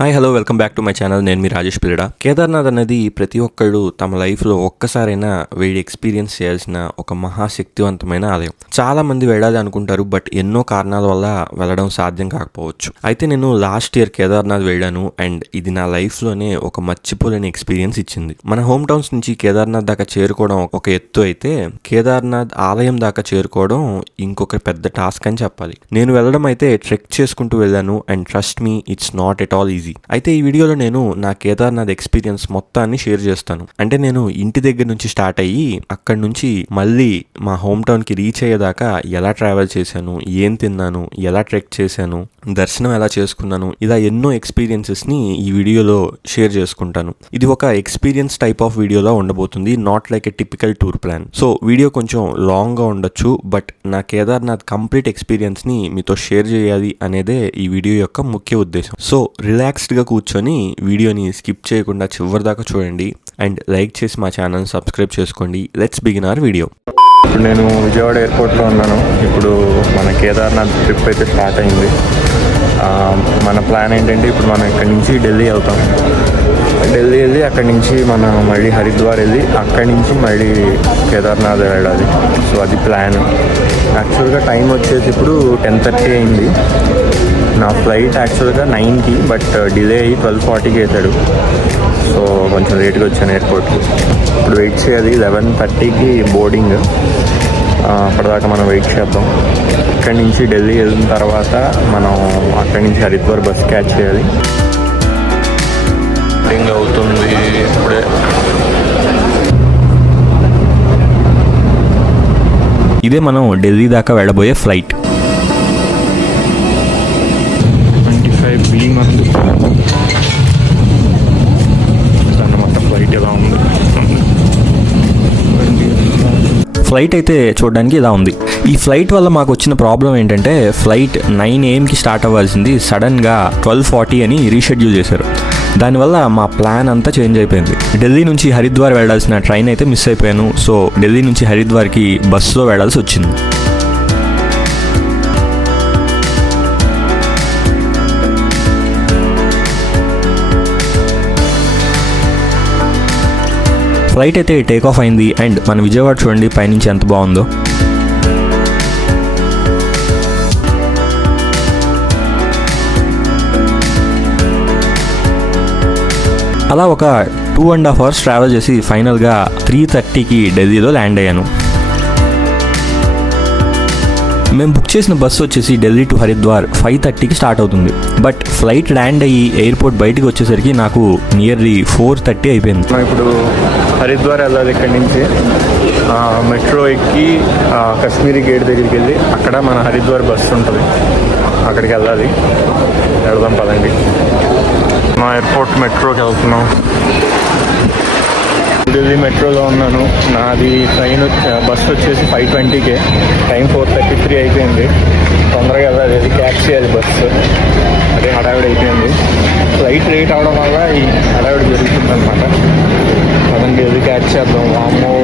Hi hello welcome back to my channel. నేను మీ రాజేష్ పిల్లడ. కేదార్నాథ్ అనేది ప్రతి ఒక్కళ్ళు తమ లైఫ్లో ఒక్కసారైనా వీడి ఎక్స్పీరియన్స్ చేయాల్సిన ఒక మహాశక్తివంతమైన ఆలయం. చాలా మంది వెళ్ళాలి అనుకుంటారు, బట్ ఎన్నో కారణాల వల్ల వెళ్ళడం సాధ్యం కాకపోవచ్చు. అయితే నేను లాస్ట్ ఇయర్ కేదార్నాథ్ వెళ్ళాను అండ్ ఇది నా లైఫ్లోనే ఒక మర్చిపోలేని ఎక్స్పీరియన్స్ ఇచ్చింది. మన హోమ్ టౌన్స్ నుంచి కేదార్నాథ్ దాకా చేరుకోవడం ఒక ఎత్తు అయితే, కేదార్నాథ్ ఆలయం దాకా చేరుకోవడం ఇంకొక పెద్ద టాస్క్ అని చెప్పాలి. నేను వెళ్ళడం అయితే ట్రెక్ చేసుకుంటూ వెళ్ళాను and trust me, it's not at all easy. అయితే ఈ వీడియోలో నేను నా కేదార్నాథ్ ఎక్స్పీరియన్స్ మొత్తాన్ని షేర్ చేస్తాను. అంటే నేను ఇంటి దగ్గర నుంచి స్టార్ట్ అయ్యి అక్కడి నుంచి మళ్ళీ మా హోమ్ టౌన్ కి రీచ్ అయ్యేదాకా ఎలా ట్రావెల్ చేశాను, ఏం తిన్నాను, ఎలా ట్రెక్ చేశాను, దర్శనం ఎలా చేసుకున్నాను, ఇలా ఎన్నో ఎక్స్పీరియన్సెస్ ని ఈ వీడియోలో షేర్ చేసుకుంటాను. ఇది ఒక ఎక్స్పీరియన్స్ టైప్ ఆఫ్ వీడియోలో ఉండబోతుంది, not like a typical tour plan. So video కొంచెం లాంగ్ గా ఉండొచ్చు, బట్ నా కేదార్నాథ్ కంప్లీట్ ఎక్స్పీరియన్స్ ని మీతో షేర్ చేయాలి అనేదే ఈ వీడియో యొక్క ముఖ్య ఉద్దేశం. సో రిలాక్స్డ్ గా కూర్చొని వీడియోని స్కిప్ చేయకుండా చివరి దాకా చూడండి అండ్ లైక్ చేసి మా ఛానల్ సబ్స్క్రైబ్ చేసుకోండి. Let's begin our video. ఇప్పుడు నేను విజయవాడ ఎయిర్పోర్ట్లో ఉన్నాను. ఇప్పుడు మన కేదార్నాథ్ ట్రిప్ అయితే స్టార్ట్ అయింది. మన ప్లాన్ ఏంటంటే ఇప్పుడు మనం ఇక్కడి నుంచి ఢిల్లీ వెళ్తాం. ఢిల్లీ వెళ్ళి అక్కడి నుంచి మనం మళ్ళీ హరిద్వార్ వెళ్ళి అక్కడి నుంచి మళ్ళీ కేదార్నాథ్ వెళ్ళాలి. సో అది ప్లాన్. యాక్చువల్గా టైం వచ్చేసి ఇప్పుడు 10:30 అయింది. నా ఫ్లైట్ యాక్చువల్గా 9కి, బట్ డిలే అయ్యి 12:40కి వేసాడు. సో కొంచెం లేట్గా వచ్చాను ఎయిర్పోర్ట్కి. ఇప్పుడు వెయిట్ చేయాలి. 11:30కి బోర్డింగ్. అప్పటిదాకా మనం వెయిట్ చేద్దాం. ఇక్కడి నుంచి ఢిల్లీ వెళ్ళిన తర్వాత మనం అక్కడి నుంచి హరిద్వార్ బస్ క్యాచ్ చేయాలి. బోర్డింగ్ అవుతుంది ఇప్పుడే. ఇదే మనం ఢిల్లీ దాకా వెళ్ళబోయే ఫ్లైట్. 25B మంది మొత్తం ఫ్లైట్ ఎలా ఉంది. ఫ్లైట్ అయితే చూడడానికి ఇలా ఉంది. ఈ ఫ్లైట్ వల్ల మాకు వచ్చిన ప్రాబ్లం ఏంటంటే, ఫ్లైట్ 9 AM స్టార్ట్ అవ్వాల్సింది సడన్గా 12:40 అని రీషెడ్యూల్ చేశారు. దానివల్ల మా ప్లాన్ అంతా చేంజ్ అయిపోయింది. ఢిల్లీ నుంచి హరిద్వార్ వెళ్ళాల్సిన ట్రైన్ అయితే మిస్ అయిపోయాను. సో ఢిల్లీ నుంచి హరిద్వార్కి బస్సులో వెళ్ళాల్సి వచ్చింది. ఫ్లైట్ అయితే టేక్ ఆఫ్ అయింది అండ్ మన విజయవాడ చూడండి పైనుంచి ఎంత బాగుందో. అలా ఒక 2.5 hours ట్రావెల్ చేసి ఫైనల్గా 3:30కి ఢిల్లీలో ల్యాండ్ అయ్యాను. మేము బుక్ చేసిన బస్సు వచ్చేసి ఢిల్లీ టు హరిద్వార్ 5:30కి స్టార్ట్ అవుతుంది. బట్ ఫ్లైట్ ల్యాండ్ అయ్యి ఎయిర్పోర్ట్ బయటకు వచ్చేసరికి నాకు నియర్లీ 4:30 అయిపోయింది. ఇప్పుడు హరిద్వార్ వెళ్ళాలి. ఇక్కడి నుంచి మెట్రో ఎక్కి కాశ్మీరీ గేట్ దగ్గరికి వెళ్ళి అక్కడ మన హరిద్వార్ బస్సు ఉంటుంది, అక్కడికి వెళ్ళాలి. వెళ్దాం పదండి. మా ఎయిర్పోర్ట్ మెట్రోకి వెళ్తున్నాం. ఢిల్లీ మెట్రోలో ఉన్నాను. నాది ట్రైన్ బస్సు వచ్చేసి 5:20కే. టైం 4:33 అయిపోయింది. తొందరగా వెళ్ళాలి, అది క్యాచ్ చేయాలి బస్సు. అదే హడావిడి అయిపోయింది. ఫ్లైట్ లేట్ అవడం వల్ల ఈ హడావిడి జరుగుతుంది అనమాట. అదండి, అది క్యాచ్ చేద్దాం. వామ్మో.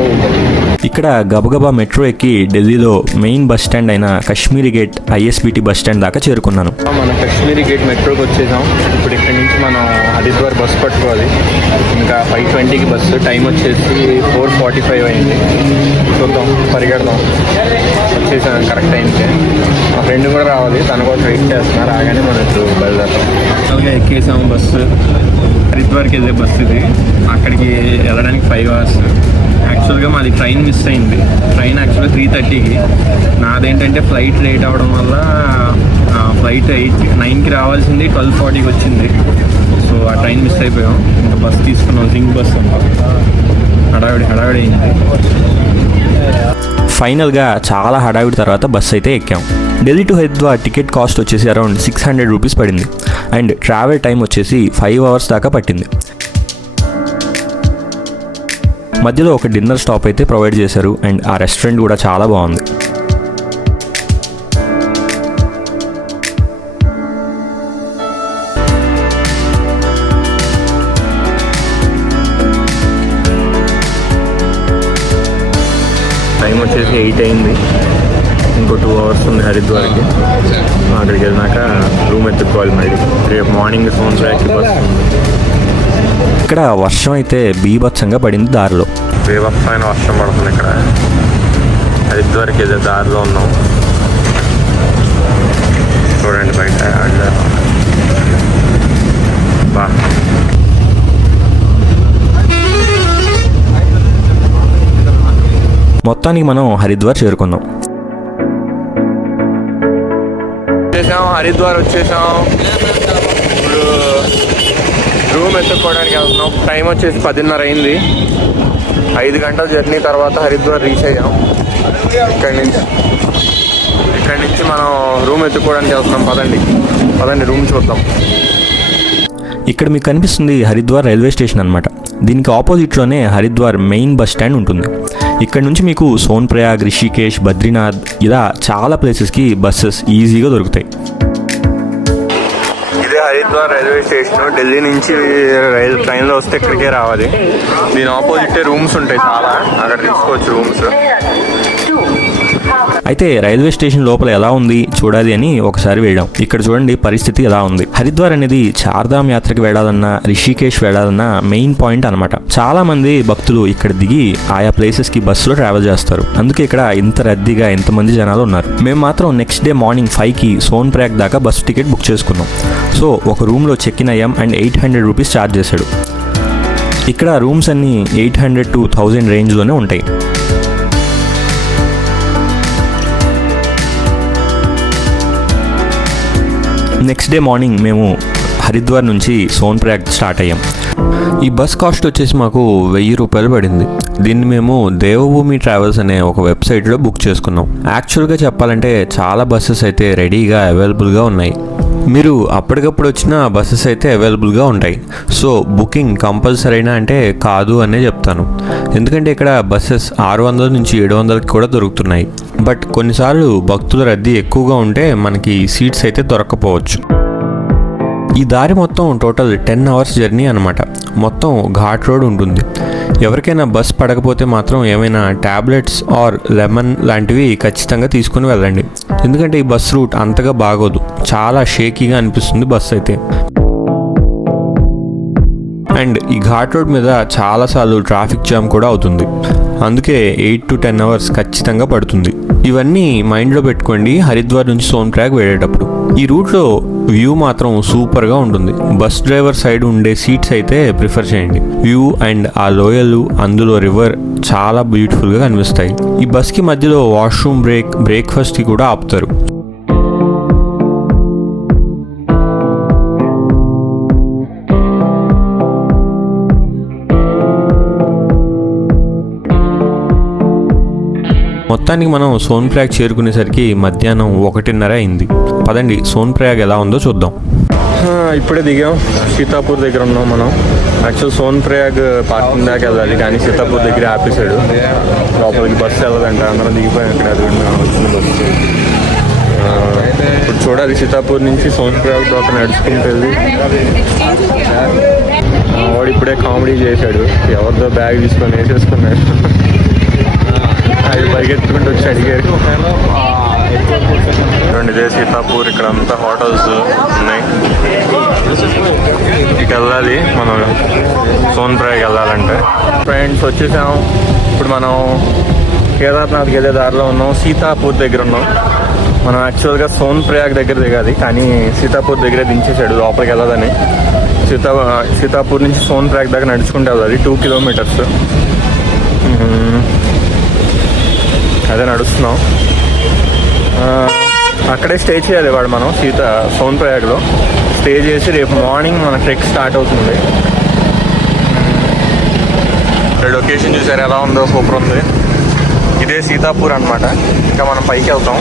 ఇక్కడ గబగబా మెట్రో ఎక్కి ఢిల్లీలో మెయిన్ బస్ స్టాండ్ అయిన Kashmiri gate ISBT bus stand దాకా చేరుకున్నాను. మనం కాశ్మీరీ గేట్ మెట్రోకి వచ్చేసాం. ఇప్పుడు ఇక్కడ నుంచి మనం హరిద్వార్ బస్ పట్టుకోవాలి. ఇంకా 5:20కి బస్సు. టైం వచ్చేసి 4:45 అయింది. చూద్దాం, పరిగెడదాం. వచ్చేసాను కరెక్ట్ టైంకి. మా ఫ్రెండ్ కూడా రావాలి, తను కూడా వెయిట్ చేస్తున్నారు. రాగానే మనకు బయలుదేరుతాం. అలాగే ఎక్కేసాము బస్సు. హరిద్వార్కి వెళ్ళే బస్సు ఇది. అక్కడికి వెళ్ళడానికి 5 hours. యాక్చువల్గా మాది ట్రైన్ మిస్ అయింది. ట్రైన్ యాక్చువల్గా 3:30కి. నాదేంటంటే ఫ్లైట్ లేట్ అవ్వడం వల్ల ఫ్లైట్ 9కి రావాల్సింది 12:40కి వచ్చింది. సో ఆ ట్రైన్ మిస్ అయిపోయాం. ఇంకా బస్ తీసుకున్నాం, జింక్ బస్ అంతా. హడావిడి అయింది. ఫైనల్గా చాలా హడావిడి తర్వాత బస్ అయితే ఎక్కాం. Delhi to Haridwar ticket cost వచ్చేసి అరౌండ్ 600 రూపీస్ పడింది అండ్ ట్రావెల్ టైం వచ్చేసి 5 hours దాకా పట్టింది. మధ్యలో ఒక డిన్నర్ స్టాప్ అయితే ప్రొవైడ్ చేశారు అండ్ ఆ రెస్టారెంట్ కూడా చాలా బాగుంది. టైం వచ్చేసి 8 అయింది. ఇంకో 2 hours ఉంది హరిద్వార్కి. అక్కడికి వెళ్ళినాక రూమ్ ఎత్తుక్కోవాలి మళ్ళీ. రేపు మార్నింగ్ సోన్ ప్రయాగ్కి బస్ ఉంది. ఇక్కడ వర్షం అయితే బీభత్సంగా పడింది దారిలో. బీభత్సమైన వర్షం పడుతుంది ఇక్కడ. హరిద్వార్కి ఏదో దారిలో ఉన్నాం. చూడండి బయట బా. మొత్తానికి మనం హరిద్వార్ చేరుకున్నాం. హరిద్వార్ వచ్చేసాం. ఇప్పుడు రూమ్ ఎత్తుక్కోవడానికి వెళ్తున్నాం. టైం వచ్చేసి 10:30 అయింది. 5 గంటల జర్నీ తర్వాత హరిద్వార్ రీచ్ అయ్యాం. ఇక్కడి నుంచి మనం రూమ్ ఎత్తుక్కోవడానికి వెళ్తున్నాం. పదండి రూమ్ చూద్దాం. ఇక్కడ మీకు కనిపిస్తుంది హరిద్వార్ రైల్వే స్టేషన్ అనమాట. దీనికి ఆపోజిట్లోనే హరిద్వార్ మెయిన్ బస్ స్టాండ్ ఉంటుంది. ఇక్కడ నుంచి మీకు సోన్ ప్రయాగ్, రిషికేష్, బద్రీనాథ్ ఇలా చాలా ప్లేసెస్కి బస్సెస్ ఈజీగా దొరుకుతాయి. ఇదే హరిద్వార్ రైల్వే స్టేషన్. ఢిల్లీ నుంచి ట్రైన్లో వస్తే ఇక్కడికే రావాలి. దీని ఆపోజిట్ రూమ్స్ ఉంటాయి చాలా, అక్కడ తీసుకోవచ్చు రూమ్స్. అయితే రైల్వే స్టేషన్ లోపల ఎలా ఉంది చూడాలి అని ఒకసారి వెళ్ళాం. ఇక్కడ చూడండి పరిస్థితి ఎలా ఉంది. హరిద్వార్ అనేది చార్ధామ్ యాత్రకి వెళ్ళాలన్నా, రిషికేష్ వెళ్ళాలన్నా మెయిన్ పాయింట్ అనమాట. చాలా మంది భక్తులు ఇక్కడ దిగి ఆయా ప్లేసెస్ కి బస్సులో ట్రావెల్ చేస్తారు. అందుకే ఇక్కడ ఇంత రద్దీగా ఇంతమంది జనాలు ఉన్నారు. మేము మాత్రం నెక్స్ట్ డే మార్నింగ్ 5కి సోన్ ప్రయాగ్ దాకా బస్సు టికెట్ బుక్ చేసుకున్నాం. సో ఒక రూమ్లో చెక్ ఇన్ అయ్యాం అండ్ 800 రూపీస్ ఛార్జ్ చేశాడు. ఇక్కడ రూమ్స్ అన్ని 800 to 1000 రేంజ్లోనే ఉంటాయి. నెక్స్ట్ డే మార్నింగ్ మేము హరిద్వార్ నుంచి సోన్ ప్రయాగ్ స్టార్ట్ అయ్యాం. ఈ బస్ కాస్ట్ వచ్చేసి మాకు 1000 రూపాయలు పడింది. దీన్ని మేము దేవభూమి ట్రావెల్స్ అనే ఒక వెబ్సైట్లో బుక్ చేసుకున్నాం. యాక్చువల్గా చెప్పాలంటే చాలా బస్సెస్ అయితే రెడీగా అవైలబుల్గా ఉన్నాయి. మీరు అప్పటికప్పుడు వచ్చిన బస్సెస్ అయితే అవైలబుల్గా ఉంటాయి. సో బుకింగ్ కంపల్సరీనా అంటే కాదు అనే చెప్తాను. ఎందుకంటే ఇక్కడ బస్సెస్ 600 నుంచి 700కి కూడా దొరుకుతున్నాయి. బట్ కొన్నిసార్లు భక్తుల రద్దీ ఎక్కువగా ఉంటే మనకి సీట్స్ అయితే దొరక్కపోవచ్చు. ఈ దారి మొత్తం టోటల్ 10 hours జర్నీ అనమాట. మొత్తం ఘాట్ రోడ్ ఉంటుంది. ఎవరికైనా బస్ పడకపోతే మాత్రం ఏమైనా ట్యాబ్లెట్స్ ఆర్ లెమన్ లాంటివి ఖచ్చితంగా తీసుకుని వెళ్ళండి. ఎందుకంటే ఈ బస్ రూట్ అంతగా బాగోదు. చాలా షేకీగా అనిపిస్తుంది బస్ అయితే. అండ్ ఈ ఘాట్ రోడ్ మీద చాలాసార్లు ట్రాఫిక్ జామ్ కూడా అవుతుంది. అందుకే 8 to 10 hours ఖచ్చితంగా పడుతుంది. ఇవన్నీ మైండ్లో పెట్టుకోండి హరిద్వార్ నుంచి సోన్ ప్రయాగ్ వెళ్ళేటప్పుడు. ఈ రూట్లో వ్యూ మాత్రం సూపర్గా ఉంటుంది. బస్ డ్రైవర్ సైడ్ ఉండే సీట్స్ అయితే ప్రిఫర్ చేయండి. వ్యూ అండ్ ఆ లోయలు, అందులో రివర్ చాలా బ్యూటిఫుల్గా కనిపిస్తాయి. ఈ బస్కి మధ్యలో వాష్రూమ్ బ్రేక్ఫాస్ట్కి కూడా ఆపుతారు. మొత్తానికి మనం సోన్ ప్రయాగ్ చేరుకునేసరికి మధ్యాహ్నం 1:30 అయింది. పదండి సోన్ ప్రయాగ్ ఎలా ఉందో చూద్దాం. ఇప్పుడే దిగాం. సీతాపూర్ దగ్గర ఉన్నాం మనం. యాక్చువల్ సోన్ ప్రయాగ్ పార్కింగ్ దాకా వెళ్ళాలి, కానీ సీతాపూర్ దగ్గర ఆపేశాడు. లోపలికి బస్సు వెళ్ళదంట. అందరం దిగిపోయాం. అక్కడ అది వచ్చిన బస్సు. ఇప్పుడు చూడాలి సీతాపూర్ నుంచి సోన్ ప్రయాగ్ దాకా నడుచుకుంటుంది. వాడు ఇప్పుడే కామెడీ చేశాడు. ఎవరిదో బ్యాగ్ తీసుకొని వేసేసుకున్నాడు. అది పరిగెత్తుకుంటూ వచ్చి అడిగారు. చూడండి ఇదే సీతాపూర్. ఇక్కడ అంతా హోటల్స్ ఉన్నాయి. ఇక వెళ్ళాలి మనం సోన్ ప్రయాగ్ వెళ్ళాలంటే. ఫ్రెండ్స్ వచ్చేసాం. ఇప్పుడు మనం కేదార్నాథ్కి వెళ్ళే దారిలో ఉన్నాం. సీతాపూర్ దగ్గర ఉన్నాం. మనం యాక్చువల్గా సోన్ ప్రయాగ్ దగ్గర దిగాలి, కానీ సీతాపూర్ దగ్గరే దించేసాడు లోపలికి వెళ్ళదని. సీతాపూర్ నుంచి సోన్ ప్రయాగ్ దగ్గర నడుచుకుంటూ వెళ్ళాలి. 2 kilometers. అదే నడుస్తున్నాం. అక్కడే స్టే చేయాలి వాడు మనం సోన్ ప్రయాగ్లో స్టే చేసి రేపు మార్నింగ్ మన ట్రెక్ స్టార్ట్ అవుతుంది. లొకేషన్ చూసారు ఎలా ఉందో, సూపర్ ఉంది. ఇదే సీతాపూర్ అనమాట. ఇంకా మనం పైకి వెళ్తాం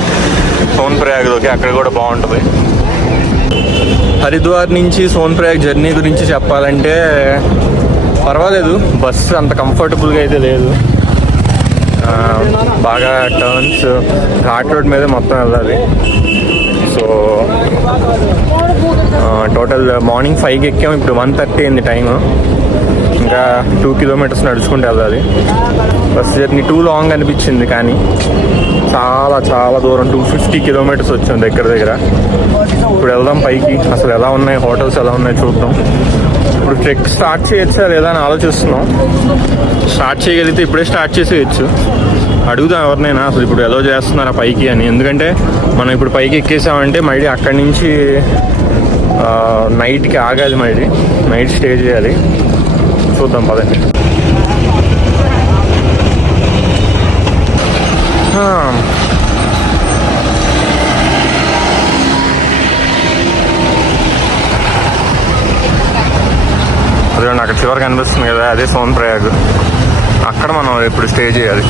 సోన్ ప్రయాగ్లోకి. అక్కడ కూడా బాగుంటుంది. హరిద్వార్ నుంచి సోన్ ప్రయాగ్ జర్నీ గురించి చెప్పాలంటే పర్వాలేదు. బస్సు అంత కంఫర్టబుల్గా అయితే లేదు. బాగా టర్న్స్, ఘాట్ రోడ్ మీద మొత్తం వెళ్ళాలి. సో టోటల్ మార్నింగ్ 5కి ఎక్కాము. ఇప్పుడు 1:30 అయింది టైము. ఇంకా 2 kilometers నడుచుకుంటూ వెళ్ళాలి. బస్ జర్నీ టూ లాంగ్ అనిపించింది, కానీ చాలా చాలా దూరం 250 కిలోమీటర్స్ వచ్చాం దగ్గర. ఇప్పుడు వెళ్దాం పైకి. అసలు ఎలా ఉన్నాయి హోటల్స్, ఎలా ఉన్నాయి చూద్దాం. ఇప్పుడు ట్రెక్ స్టార్ట్ చేయొచ్చా లేదా అని ఆలోచిస్తున్నాం. స్టార్ట్ చేయగలిగితే ఇప్పుడే స్టార్ట్ చేసేయచ్చు. అడుగుదాం ఎవరినైనా అసలు ఇప్పుడు ఎలా చేస్తున్నారా పైకి అని. ఎందుకంటే మనం ఇప్పుడు పైకి ఎక్కేసామంటే మళ్ళీ అక్కడి నుంచి నైట్కి ఆగాలి, మళ్ళీ నైట్ స్టే చేయాలి. చూద్దాం పదండి. అదే అక్కడ చివరికి కనిపిస్తుంది కదా, అదే సోన్ ప్రయాగ్. అక్కడ మనం ఇప్పుడు స్టే చేయాలి.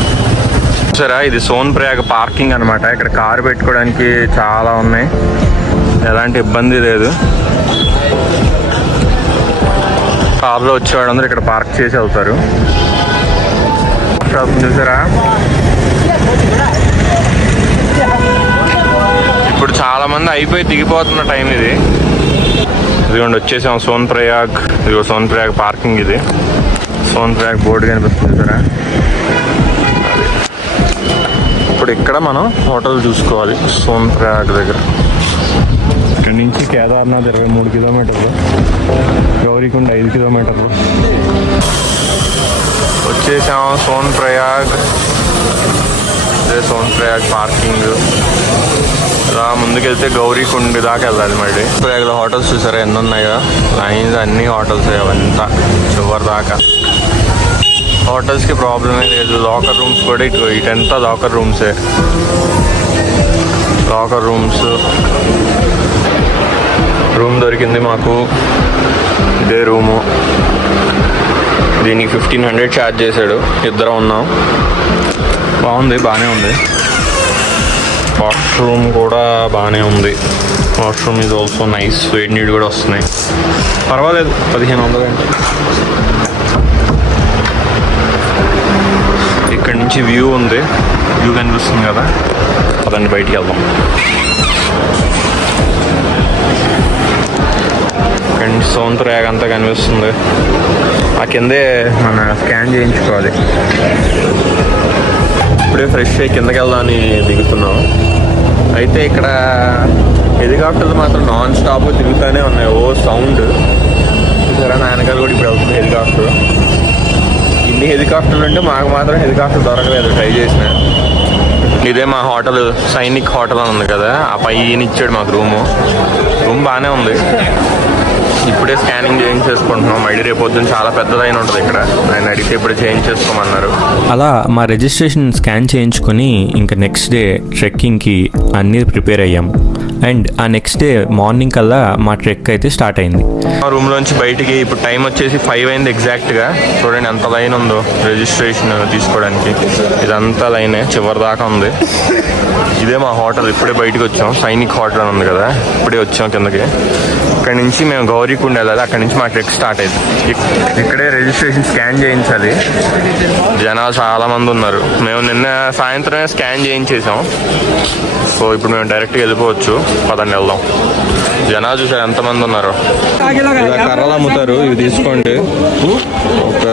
సరే, ఇది సోన్ ప్రయాగ్ పార్కింగ్ అనమాట. ఇక్కడ కారు పెట్టుకోవడానికి చాలా ఉన్నాయి, ఎలాంటి ఇబ్బంది లేదు. కార్లో వచ్చేవాళ్ళందరూ ఇక్కడ పార్క్ చేసి వెళ్తారు. చూసారా, ఇప్పుడు చాలా మంది అయిపోయి దిగిపోతున్న టైం ఇది. ఇదిగోండి వచ్చేసాం సోన్ ప్రయాగ్. ఇదిగో సోన్ ప్రయాగ్ పార్కింగ్. ఇది సోన్ ప్రయాగ్ బోర్డు కనిపిస్తుంది సరే. ఇప్పుడు ఇక్కడ మనం హోటల్ చూసుకోవాలి సోన్ ప్రయాగ్ దగ్గర. ఇక్కడి నుంచి కేదార్నాథ్ 23 కిలోమీటర్లు, గౌరీకుండ 5 కిలోమీటర్లు. వచ్చేసాం సోన్ ప్రయాగ్. అదే సోన్ ప్రయాగ్ పార్కింగ్. ఇలా ముందుకెళ్తే గౌరీకుండ దాకా వెళ్ళాలి. మళ్ళీ ప్రయాగ్లో హోటల్స్ చూసారా ఎన్ని ఉన్నాయో, లైన్స్ అన్ని హోటల్స్ అవంతా చివరి దాకా. హోటల్స్కి ప్రాబ్లమే లేదు. లాకర్ రూమ్స్ కూడా ఇటంతా లాకర్ రూమ్సే. Locker rooms. రూమ్ దొరికింది మాకు, ఇదే రూము. దీనికి 1500 ఛార్జ్ చేశాడు. ఇద్దరం ఉన్నాం. బాగుంది, బాగానే ఉంది. వాష్రూమ్ కూడా బాగానే ఉంది. Washroom is also nice. వేడి నీళ్ళు కూడా వస్తున్నాయి, పర్వాలేదు. 1500 అంటే. ఇక్కడ నుంచి వ్యూ ఉంది, వ్యూ కనిపిస్తుంది కదా. అదండి బయటికి వెళ్దాం. ఇక్కడ నుంచి సోన్ ప్రయాగ్ అంతా కనిపిస్తుంది. ఆ కిందే మన స్కాన్ చేయించుకోవాలి. ఇప్పుడే ఫ్రెష్ అయ్యి కిందకి వెళ్దామని దిగుతున్నాం. అయితే ఇక్కడ హెలికాప్టర్లు మాత్రం నాన్ స్టాప్ తిరుగుతూనే ఉన్నాయి. ఓ సౌండ్ సరే. నాన్నగారు కూడా ఇప్పుడు వెళ్తుంది హెలికాప్టర్. ఇన్ని హెలికాప్టర్లు ఉంటే మాకు మాత్రం హెలికాప్టర్ దొరకలేదు, ట్రై చేసిన. ఇదే మా హోటల్, సైనిక్ హోటల్ అని ఉంది కదా, ఆ పైన ఇచ్చాడు మాకు రూమ్ బాగానే ఉంది. ఇప్పుడే స్కానింగ్ చేయించేసుకుంటున్నాం. మళ్ళీ రేపు పొద్దున్న చాలా పెద్దదైన ఉంటుంది ఇక్కడ. ఆయన అడిగితే ఇప్పుడే చేయించేసుకోమన్నారు. అలా మా రిజిస్ట్రేషన్ స్కాన్ చేయించుకొని ఇంకా నెక్స్ట్ డే ట్రెక్కింగ్కి అన్నీ ప్రిపేర్ అయ్యాం. అండ్ ఆ నెక్స్ట్ డే మార్నింగ్ కల్లా మా ట్రెక్ అయితే స్టార్ట్ అయింది. మా రూమ్లోంచి బయటికి ఇప్పుడు టైం వచ్చేసి 5 అయింది ఎగ్జాక్ట్గా. చూడండి ఎంత లైన్ ఉందో రిజిస్ట్రేషన్ తీసుకోవడానికి. ఇదంతా లైనే చివరి దాకా ఉంది. ఇదే మా హోటల్. ఇప్పుడే బయటకు వచ్చాం. సైనిక్ హోటల్ అని ఉంది కదా, ఇప్పుడే వచ్చాం కిందకి. ఇక్కడ నుంచి మేము గౌరీకుండ వెళ్ళాలి. అక్కడ నుంచి మా ట్రెక్ స్టార్ట్ అయింది. ఇక్కడే రిజిస్ట్రేషన్ స్కాన్ చేయించాలి. జనాలు చాలా మంది ఉన్నారు. మేము నిన్న సాయంత్రమే స్కాన్ చేయించేసాం. సో ఇప్పుడు మేము డైరెక్ట్గా వెళ్ళిపోవచ్చు. పదండి వెళ్దాం. జనాలు చూసారు ఎంతమంది ఉన్నారు. ఇలా కర్రలు అమ్ముతారు, ఇవి తీసుకోండి. ఒక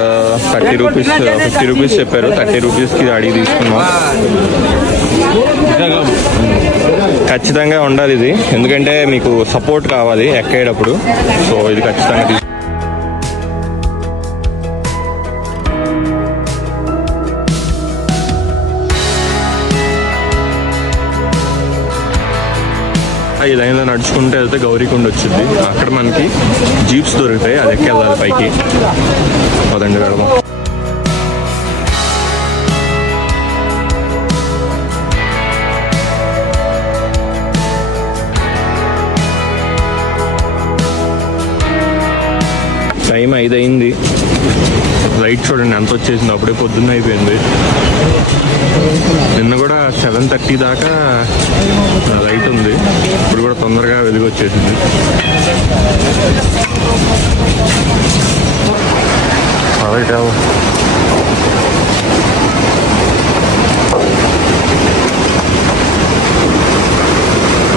30 రూపీస్ 50 రూపీస్ చెప్పారు. 30 రూపీస్కి అడిగి తీసుకున్నాం. ఖచ్చితంగా ఉండాలి ఇది, ఎందుకంటే మీకు సపోర్ట్ కావాలి ఎక్కేటప్పుడు. సో ఇది ఖచ్చితంగా ఈ లైన్లో నడుచుకుంటూ వెళ్తే గౌరీకుండ వచ్చింది. అక్కడ మనకి జీప్స్ దొరుకుతాయి, అది ఎక్కి వెళ్ళాలి పైకి. పదండి వెళ్దాం. టైం 5 అయింది. లైట్ చూడండి ఎంత వచ్చేసింది. అప్పుడే పొద్దున్న అయిపోయింది. నిన్న కూడా 7:30 దాకా లైట్ ఉంది. ఇప్పుడు కూడా తొందరగా వెలుగు వచ్చేసింది.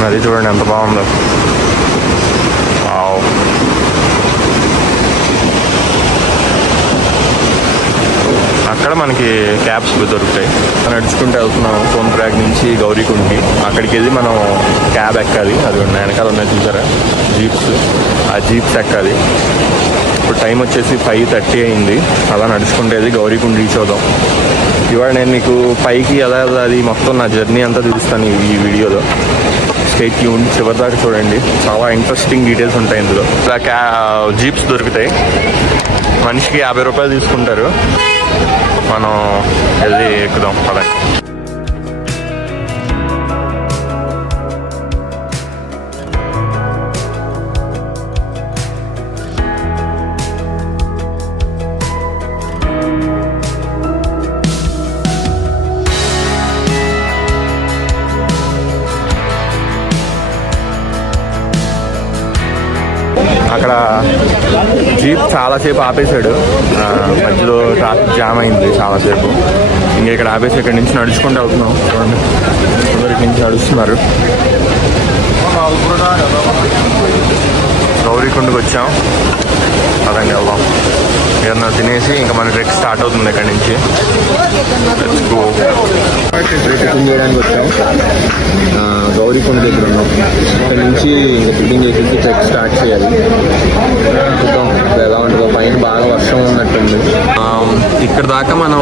అది చూడండి ఎంత బాగుందో. అక్కడ మనకి క్యాబ్స్ దొరుకుతాయి. నడుచుకుంటూ వెళ్తున్నాం ఫోన్ ట్రాక్ నుంచి గౌరీకుండ్కి. అక్కడికి వెళ్ళి మనం క్యాబ్ ఎక్కాలి. అది వెనకాల ఉన్నాయి చూసారా జీప్స్, ఆ జీప్స్ ఎక్కాలి. ఇప్పుడు టైం వచ్చేసి 5:30 అయింది. అలా నడుచుకుంటే వెళ్ళి గౌరీకుండ్ రీచ్ అవుదాం. ఇవాళ నేను మీకు పైకి ఎలా వెళ్ళాలి మొత్తం నా జర్నీ అంతా చూపిస్తాను ఈ వీడియోలో. స్టే ట్యూన్, చివరి దాకా చూడండి. చాలా ఇంట్రెస్టింగ్ డీటెయిల్స్ ఉంటాయి ఇందులో. ఇలా జీప్స్ దొరుకుతాయి, మనిషికి 50 రూపాయలు తీసుకుంటారు. మనం వెళ్ళి ఎక్కుదాం పదండి. అక్కడ జీప్ చాలాసేపు ఆపేశాడు, మధ్యలో ట్రాఫిక్ జామ్ అయింది చాలాసేపు. ఇంకా ఇక్కడ ఆపేసి ఇక్కడ నుంచి నడుచుకుంటూ వెళ్తున్నాం. చూడండి ఇక్కడి నుంచి నడుస్తున్నారు. గౌరీకుండకు వచ్చాం, అదండి వెళ్దాం. ఏదన్నా తినేసి ఇంకా మన ట్రెక్ స్టార్ట్ అవుతుంది ఇక్కడ నుంచి. టిఫిన్ చేయడానికి వచ్చాం, గౌరీకుండ దగ్గర ఉన్నాం. ఇక్కడ నుంచి ఇంకా టిఫిన్ చేసేసి ట్రెక్ స్టార్ట్ చేయాలి. చూద్దాం ఎలా ఉంటుందో. పైన బాగా వర్షం ఉన్నట్టుంది. ఇక్కడ దాకా మనం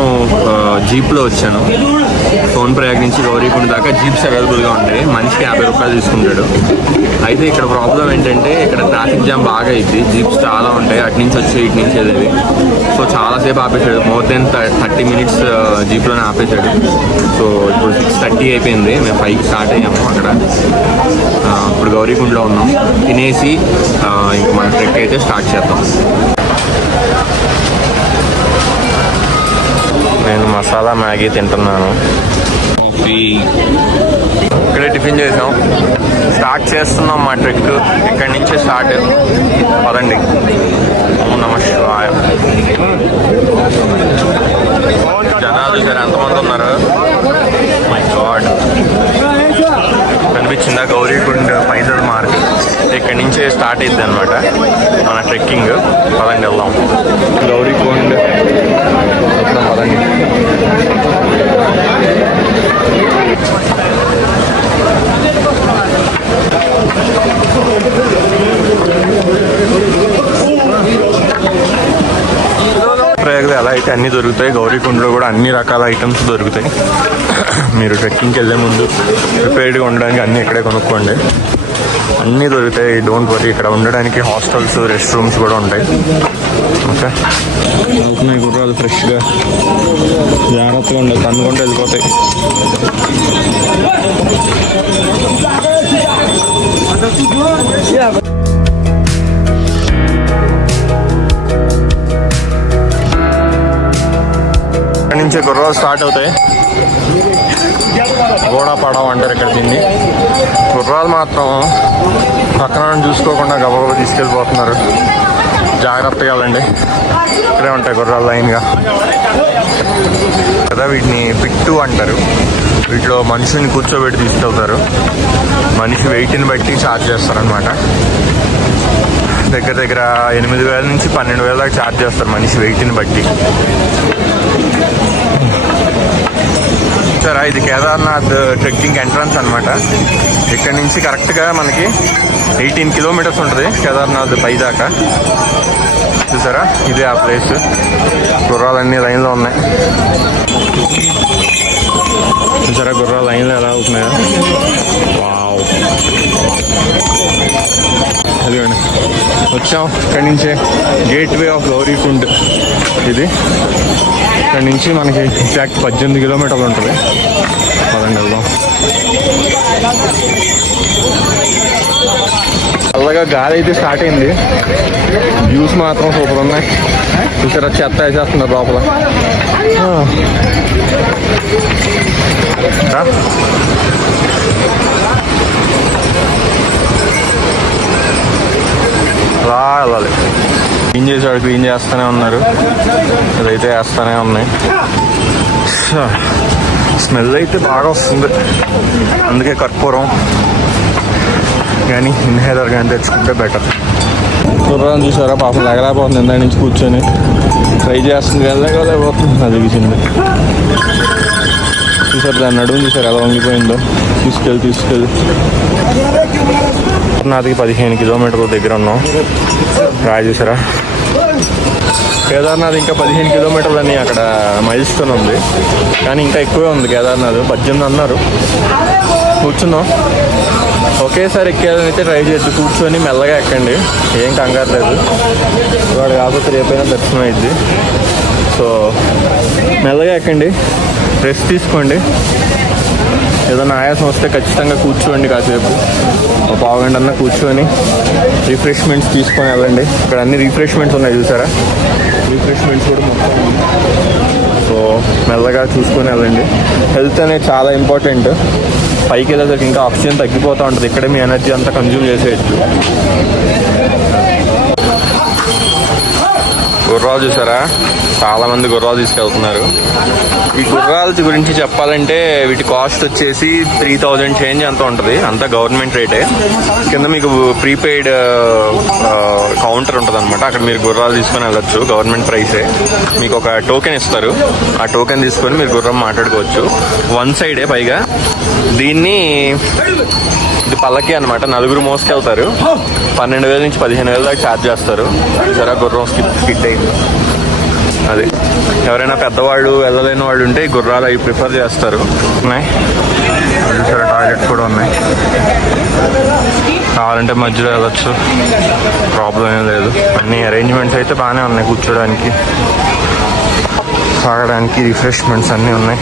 జీప్లో వచ్చాను. ఫోన్ ప్రయాగ్ నుంచి గౌరీకుండ దాకా జీప్స్ అవైలబుల్గా ఉంటాయి. మనిషికి 50 రూపాయలు తీసుకుంటాడు. అయితే ఇక్కడ ప్రాబ్లం ఏంటంటే ఇక్కడ ట్రాఫిక్ జామ్ బాగా అయింది. జీప్స్ చాలా ఉంటాయి, అటు నుంచి వచ్చి ఇటు నుంచి వెళ్ళేది. సో చాలాసేపు ఆపేశాడు, మోర్ దెన్ 30 మినిట్స్ జీప్లోనే ఆపేశాడు. సో ఇప్పుడు 6:30 అయిపోయింది. మేము 5కి స్టార్ట్ అయ్యాము అక్కడ. ఇప్పుడు గౌరీకుండలో ఉన్నాం. తినేసి ఇంక మన ట్రెక్ అయితే స్టార్ట్ చేద్దాం. నేను మసాలా మ్యాగీ తింటున్నాను. ఇక్కడే టిఫిన్ చేసాం, స్టార్ట్ చేస్తున్నాం మా ట్రెక్. ఇక్కడి నుంచే స్టార్ట్. పదండి. ఓం నమః శివాయ. జనాలు సరే ఎంతమంది ఉన్నారు, మై గాడ్. కనిపించిందా గౌరీకుండ్ పైసల్ మార్క్. ఇక్కడి నుంచే స్టార్ట్ అయింది అనమాట మన ట్రెక్కింగ్. పదండి వెళ్దాం. గౌరీకుండ్ పదండి. ప్రయాగలో ఎలా అయితే అన్నీ దొరుకుతాయి, గౌరీకుండలో కూడా అన్ని రకాల ఐటమ్స్ దొరుకుతాయి. మీరు ట్రెక్కింగ్కి వెళ్ళే ముందు ప్రిపేర్డ్గా ఉండడానికి అన్నీ ఇక్కడే కొనుక్కోండి. అన్నీ దొరుకుతాయి, డోంట్ వరీ. ఇక్కడ ఉండడానికి హాస్టల్స్, రెస్ట్ రూమ్స్ కూడా ఉంటాయి. ఓకే, అవుతున్నాయి గుర్రాలు ఫ్రెష్గా. జాగ్రత్తగా ఉండదు, తన్నుకుంటూ వెళ్ళిపోతాయి. ఇక్కడ నుంచే గుర్రాలు స్టార్ట్ అవుతాయి. గోడా పడవ అంటారు ఇక్కడ దీన్ని. గుర్రాలు మాత్రం పక్కన చూసుకోకుండా గబగబా తీసుకెళ్ళిపోతున్నారు. జాగ్రత్తగా వెళ్ళండి, ఇక్కడే ఉంటాయి గుర్రాలు లైన్గా కదా. వీటిని పిట్టు అంటారు. వీటిలో మనిషిని కూర్చోబెట్టి తీసుకెళ్తారు. మనిషి వెయిట్ని బట్టి ఛార్జ్ చేస్తారనమాట. దగ్గర దగ్గర 8,000 నుంచి 12,000 దాకా ఛార్జ్ చేస్తారు మనిషి వెయిట్ని బట్టి. సరే, ఇది కేదార్నాథ్ ట్రెక్కింగ్ ఎంట్రన్స్ అనమాట. ఇక్కడ నుంచి కరెక్ట్గా మనకి 18 కిలోమీటర్స్ ఉంటుంది కేదార్నాథ్ పై దాకా. చూసారా, ఇదే ఆ ప్లేస్. గుర్రాలన్నీ లైన్లో ఉన్నాయి. చూసారా గుర్రాలు లైన్లో ఎలా అవుతున్నాయో. వావ్, అదిగోండి వచ్చాం. ఇక్కడి నుంచే గేట్ వే ఆఫ్ గౌరీకుండ్ ఇది. ఇక్కడ నుంచి మనకి ఎగ్జాక్ట్ 18 కిలోమీటర్లు ఉంటుంది. పదండి వెళ్దాం. చల్లగా గాలి అయితే స్టార్ట్ అయింది. వ్యూస్ మాత్రం సూపర్ ఉన్నాయి. చూసారా, చెత్త వేసేస్తున్నారు లోపల. అలా వెళ్ళాలి. క్లీన్ చేసేవాడు క్లీన్ చేస్తూనే ఉన్నారు, ఇదైతే వేస్తూనే ఉన్నాయి. స్మెల్ అయితే బాగా వస్తుంది, అందుకే కర్పూరం కానీ ఇన్హేలర్ కానీ తెచ్చుకుంటే బెటర్. గుర్రాన్ని చూసారా, పాపం లేకపోతుంది ఇందా నుంచి కూర్చొని. ట్రై చేస్తుంది వెళ్ళగలేకపోతుంది అది దిగింది. చూసారు దాన్ని నడుము చూసారు ఎలా వంగిపోయిందో. తీసుకెళ్ళి నాదికి 15 కిలోమీటర్ల దగ్గర ఉన్నాం. రాయి చూసారా, కేదార్నాథ్ ఇంకా 15 కిలోమీటర్లు అని అక్కడ మైల్స్టోన్ ఉంది, కానీ ఇంకా ఎక్కువే ఉంది కేదార్నాథ్. 18 అన్నారు. కూర్చున్నాం, ఒకేసారి ఎక్కేయాలని అయితే ట్రై చేయొచ్చు. కూర్చొని మెల్లగా ఎక్కండి, ఏం కంగారు లేదు. వాడు కాకపోతే రేపైనా దర్శనం అయింది. సో మెల్లగా ఎక్కండి, రెస్ట్ తీసుకోండి. ఏదైనా ఆయాసం వస్తే ఖచ్చితంగా కూర్చోండి, కాసేపు ఒక పావుగంట అన్నా కూర్చొని రిఫ్రెష్మెంట్స్ తీసుకొని వెళ్ళండి. ఇక్కడ అన్ని రిఫ్రెష్మెంట్స్ ఉన్నాయి చూసారా, రిఫ్రెష్మెంట్స్ కూడా మొత్తం. సో మెల్లగా చూసుకొని వెళ్ళండి. హెల్త్ అనేది చాలా ఇంపార్టెంట్. పైకి వెళ్ళేసరికి ఇంకా ఆక్సిజన్ తగ్గిపోతూ ఉంటుంది, ఇక్కడే మీ ఎనర్జీ అంతా కన్జ్యూమ్ చేసేయచ్చు. గుర్రాలు చూసారా, చాలామంది గుర్రాలు తీసుకెళ్తున్నారు. ఈ గుర్రాల గురించి చెప్పాలంటే వీటి కాస్ట్ వచ్చేసి 3000 చేంజ్ అంత ఉంటుంది, అంతా గవర్నమెంట్ రేటే. కింద మీకు ప్రీపెయిడ్ కౌంటర్ ఉంటుంది అనమాట, అక్కడ మీరు గుర్రాలు తీసుకొని వెళ్ళొచ్చు, గవర్నమెంట్ ప్రైసే. మీకు ఒక టోకెన్ ఇస్తారు, ఆ టోకెన్ తీసుకొని మీరు గుర్రం మాట్లాడుకోవచ్చు. వన్ సైడే పైగా. దీన్ని ఇది పల్లకి అనమాట, నలుగురు మోసుకెళ్తారు. 12,000 నుంచి 15,000 దాకా ఛార్జ్ చేస్తారు. సరే గుర్రం స్కిట్ అయింది. అది ఎవరైనా పెద్దవాళ్ళు వెళ్ళలేని వాళ్ళు ఉంటే గుర్రాలు అవి ప్రిఫర్ చేస్తారు. ఉన్నాయి సరే, టాయిలెట్స్ కూడా ఉన్నాయి, కావాలంటే మధ్యలో వెళ్ళొచ్చు, ప్రాబ్లం ఏం లేదు. అన్ని అరేంజ్మెంట్స్ అయితే బాగానే ఉన్నాయి, కూర్చోడానికి తాగడానికి రిఫ్రెష్మెంట్స్ అన్నీ ఉన్నాయి.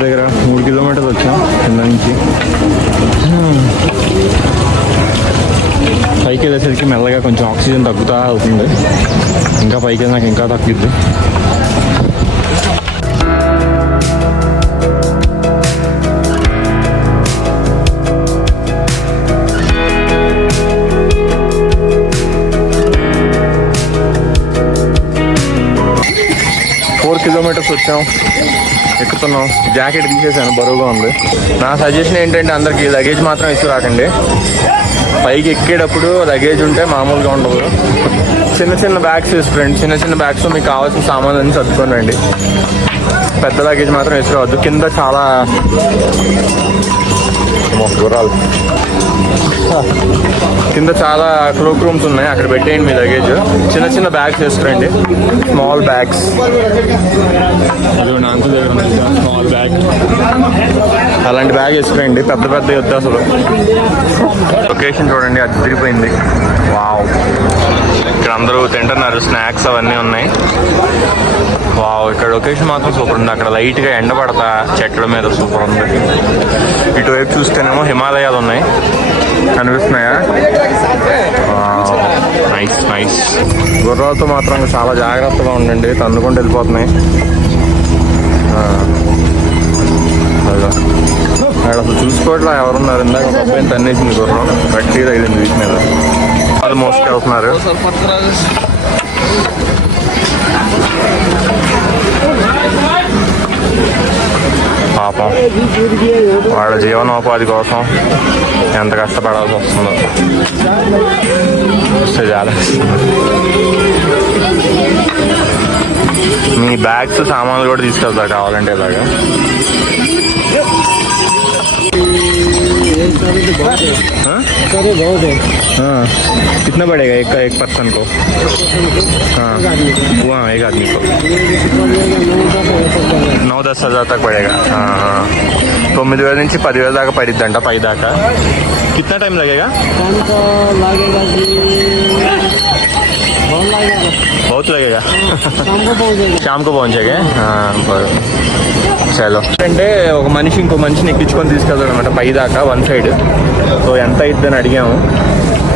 దగ్గర 3 కిలోమీటర్లు వచ్చాం కింద నుంచి. పైకి వెళ్ళేసరికి మెల్లగా కొంచెం ఆక్సిజన్ తగ్గుతూ అవుతుంది. ఇంకా పైకి వెళ్ళినాక ఇంకా తగ్గుద్ది. కిలోమీటర్స్ వచ్చాం, ఎక్కుతున్నాం. జాకెట్ తీసేసాను, బరువుగా ఉంది. నా సజెషన్ ఏంటంటే అందరికి లగేజ్ మాత్రం ఇసుకురాకండి. పైకి ఎక్కేటప్పుడు లగేజ్ ఉంటే మామూలుగా ఉండదు. చిన్న బ్యాగ్స్ వేసుకోండి, చిన్న బ్యాగ్స్ మీకు కావాల్సిన సామాన్లన్నీ సర్దుకొని రండి. పెద్ద లగేజ్ మాత్రం వేసుకోవద్దు. కింద చాలా గుర్రాలు, కింద చాలా క్లోక్ రూమ్స్ ఉన్నాయి, అక్కడ పెట్టేయండి మీ లగేజ్. చిన్న బ్యాగ్స్ వేసుకోండి, స్మాల్ బ్యాగ్స్. అది నా అంత దగ్గర ఉంది, స్మాల్ బ్యాగ్. అలాంటి బ్యాగ్ వేసుకోండి, పెద్ద వద్దు అసలు. లొకేషన్ చూడండి, అది తిరిగిపోయింది. వావ్, ఇక్కడ అందరూ తింటున్నారు, స్నాక్స్ అవన్నీ ఉన్నాయి. వావ్, ఇక్కడ లొకేషన్ మాత్రం సూపర్ ఉంది. అక్కడ లైట్గా ఎండ పడతా చెట్ల మీద సూపర్ ఉంది. ఇటువైపు చూస్తేనేమో హిమాలయాలు ఉన్నాయి, కనిపిస్తున్నాయా? నైస్. గుర్రాలతో మాత్రం చాలా జాగ్రత్తగా ఉండండి, తన్నుకుంటూ వెళ్ళిపోతున్నాయి. అక్కడ అసలు చూసుకోవట్లా ఎవరున్నారు. ఇందాక ఒక అబ్బాయిని తన్నేసింది గుర్రం, గట్టిగా తగిలింది వీటి మీద. అది మోసుకెళ్తున్నారు. పాపం వాళ్ళ జీవనోపాధి కోసం ఎంత కష్టపడాల్సి వస్తుందో చాలా. మీ బ్యాగ్స్ సామాన్లు కూడా తీసుకెళ్తారు కావాలంటే ఇలాగా. कितना पड़ेगा एक पर्सन को? हाँ, एक आदमी को 9-10 हज़ार तक पड़ेगा. हाँ, 9,000 నుంచి 10,000 దాకా పడిద్దంట, పై దాకా. कितना टाइम लगेगा? बहुत लगेगा. शाम को पहुंचेगा. చలో అంటే ఒక మనిషి ఇంకో మనిషిని ఎక్కించుకొని తీసుకెళ్తాడు అనమాట పై దాకా, వన్ సైడ్. సో ఎంత అయిద్దని అడిగాము.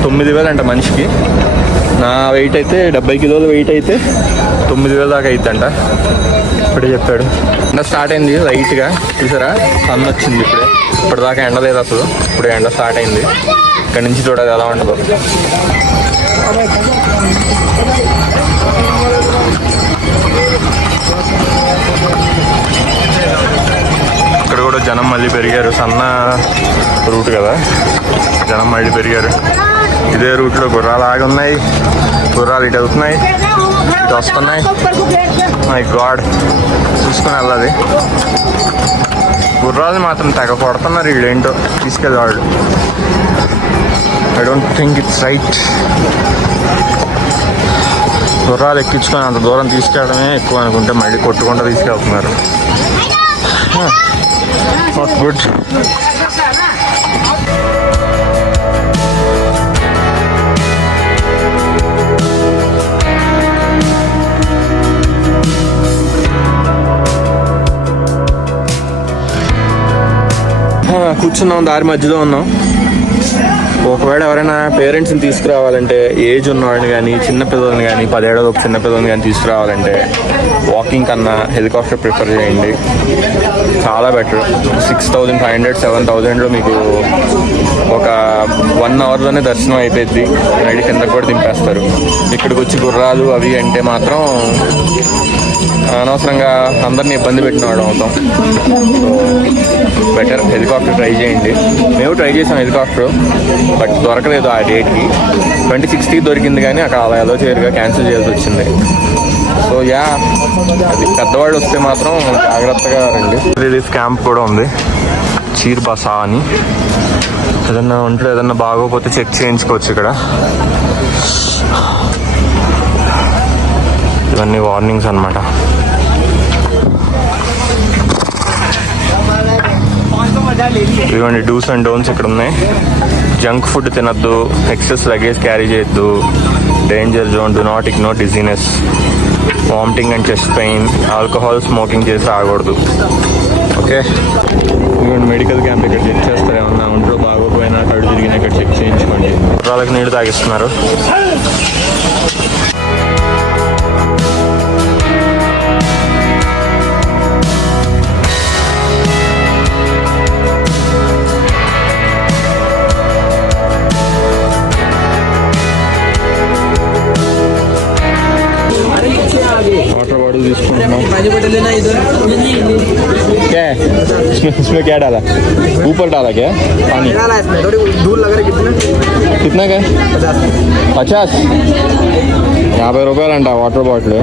9,000 అంట మనిషికి. నా వెయిట్ అయితే 70 కిలోల వెయిట్ అయితే 9,000 దాకా అయిద్దంట ఇప్పుడే చెప్పాడు. ఎండ స్టార్ట్ అయింది లైట్గా, చూసారా సన్ వచ్చింది ఇప్పుడే. ఇప్పటిదాకా ఎండ లేదు అసలు, ఇప్పుడే ఎండ స్టార్ట్ అయింది. ఇక్కడ నుంచి చూడాలి ఎలా ఉంటుందో. ఇక్కడ కూడా జనం మళ్ళీ పెరిగారు, సన్న రూట్ కదా, జనం మళ్ళీ పెరిగారు. ఇదే రూట్లో గుర్రాలు ఆగి ఉన్నాయి, గుర్రాలు ఇటు వెళ్తున్నాయి, ఇటు వస్తున్నాయి. మై గాడ్, చూసుకుని వెళ్ళాలి. గుర్రాలు మాత్రం తెగ కొడుతున్నారు వీళ్ళు, ఏంటో తీసుకెళ్ళేవాళ్ళు. I don't think it's right. గుర్రాలు ఎక్కించుకొని అంత దూరం తీసుకెళ్ళడమే ఎక్కువ అనుకుంటే మళ్ళీ కొట్టుకుంటూ తీసుకెళ్తున్నారు. Not good. కూర్చున్నాం, దారి మధ్యలో ఉన్నాం. ఒకవేళ ఎవరైనా పేరెంట్స్ని తీసుకురావాలంటే, ఏజ్ ఉన్నవాడిని కానీ చిన్నపిల్లల్ని కానీ 10 ఏళ్ళలోపు చిన్నపిల్లల్ని కానీ తీసుకురావాలంటే వాకింగ్ కన్నా హెలికాప్టర్ ప్రిఫర్ చేయండి, చాలా బెటర్. 6,500 7,000లో మీకు ఒక 1 అవర్లోనే దర్శనం అయిపోద్ది. నైట్ కిందకు కూడా దింపేస్తారు. ఇక్కడికి వచ్చి గుర్రాలు అవి అంటే మాత్రం అనవసరంగా అందరినీ ఇబ్బంది పెట్టిన వాడు అవుతాం. సో బెటర్ హెలికాప్టర్ ట్రై చేయండి. మేము ట్రై చేసాం హెలికాప్టర్, బట్ దొరకలేదు ఆ డేట్కి. 26కి దొరికింది కానీ అక్కడ అలా ఏదో చేయరుగా క్యాన్సిల్ చేయాల్సి వచ్చింది. సో యా, అది పెద్దవాళ్ళు వస్తే మాత్రం జాగ్రత్తగా రండి. రిలీఫ్ క్యాంప్ కూడా ఉంది, చీర్ బసా అని. ఏదన్నా ఒంట్లో ఏదన్నా బాగోకపోతే చెక్ చేయించుకోవచ్చు ఇక్కడ. ఇవన్నీ వార్నింగ్స్ అన్నమాట. ఇవన్నీ డూస్ అండ్ డోన్స్ ఇక్కడ ఉన్నాయి. జంక్ ఫుడ్ తినద్దు, ఎక్సెస్ లగేజ్ క్యారీ చేయొద్దు, danger zone, do not ignore dizziness, vomiting and chest pain, alcohol smoking చేసి ఆగకూడదు. ఓకే, ఇవన్నీ మెడికల్ క్యాంప్ ఇక్కడ చెక్ చేస్తారు. ఏమన్నా ఒంట్లో బాగోపోయినా కడు తిరిగినా ఇక్కడ చెక్ చేయించుకోండి. వాళ్ళకి నీళ్ళు తాగిస్తున్నారు. वाटर बॉटल क्या है इसमें क्या डाला? ऊपर डाला क्या पानी? दूर लग रहा है। कितना का? 50 50 रुपये अंटा वाटर बॉटल.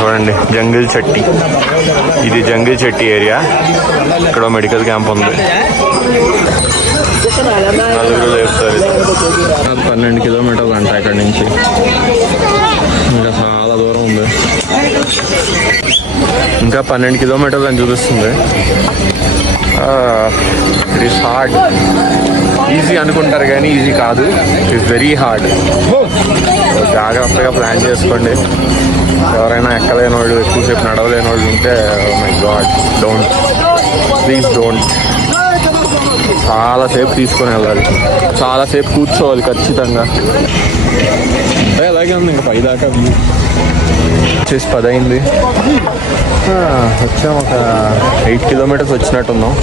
చూడండి, జంగిల్ చెట్టి, ఇది జంగిల్ చెట్టి ఏరియా. ఇక్కడ మెడికల్ క్యాంప్ ఉంది. నలుగురు లేపుతారు. 12 కిలోమీటర్లు అంట ఇక్కడ నుంచి, ఇంకా చాలా దూరం ఉంది. ఇంకా 12 కిలోమీటర్లు అని చూపిస్తుంది. It is hard. ఈజీ అనుకుంటారు కానీ ఈజీ కాదు, ఇట్ ఈస్ వెరీ హార్డ్. జాగ్రత్తగా ప్లాన్ చేసుకోండి. ఎవరైనా ఎక్కలేని వాళ్ళు, ఎక్కువసేపు నడవలేని వాళ్ళు ఉంటే my God, don't, please don't. చాలాసేపు తీసుకొని వెళ్ళాలి, చాలాసేపు కూర్చోవాలి ఖచ్చితంగా. అలాగే ఉంది. ఇంకా పైదాకా వ్యూ వచ్చేసి 10 అయింది. వచ్చాం, ఒక 8 కిలోమీటర్స్ వచ్చినట్టున్నాం.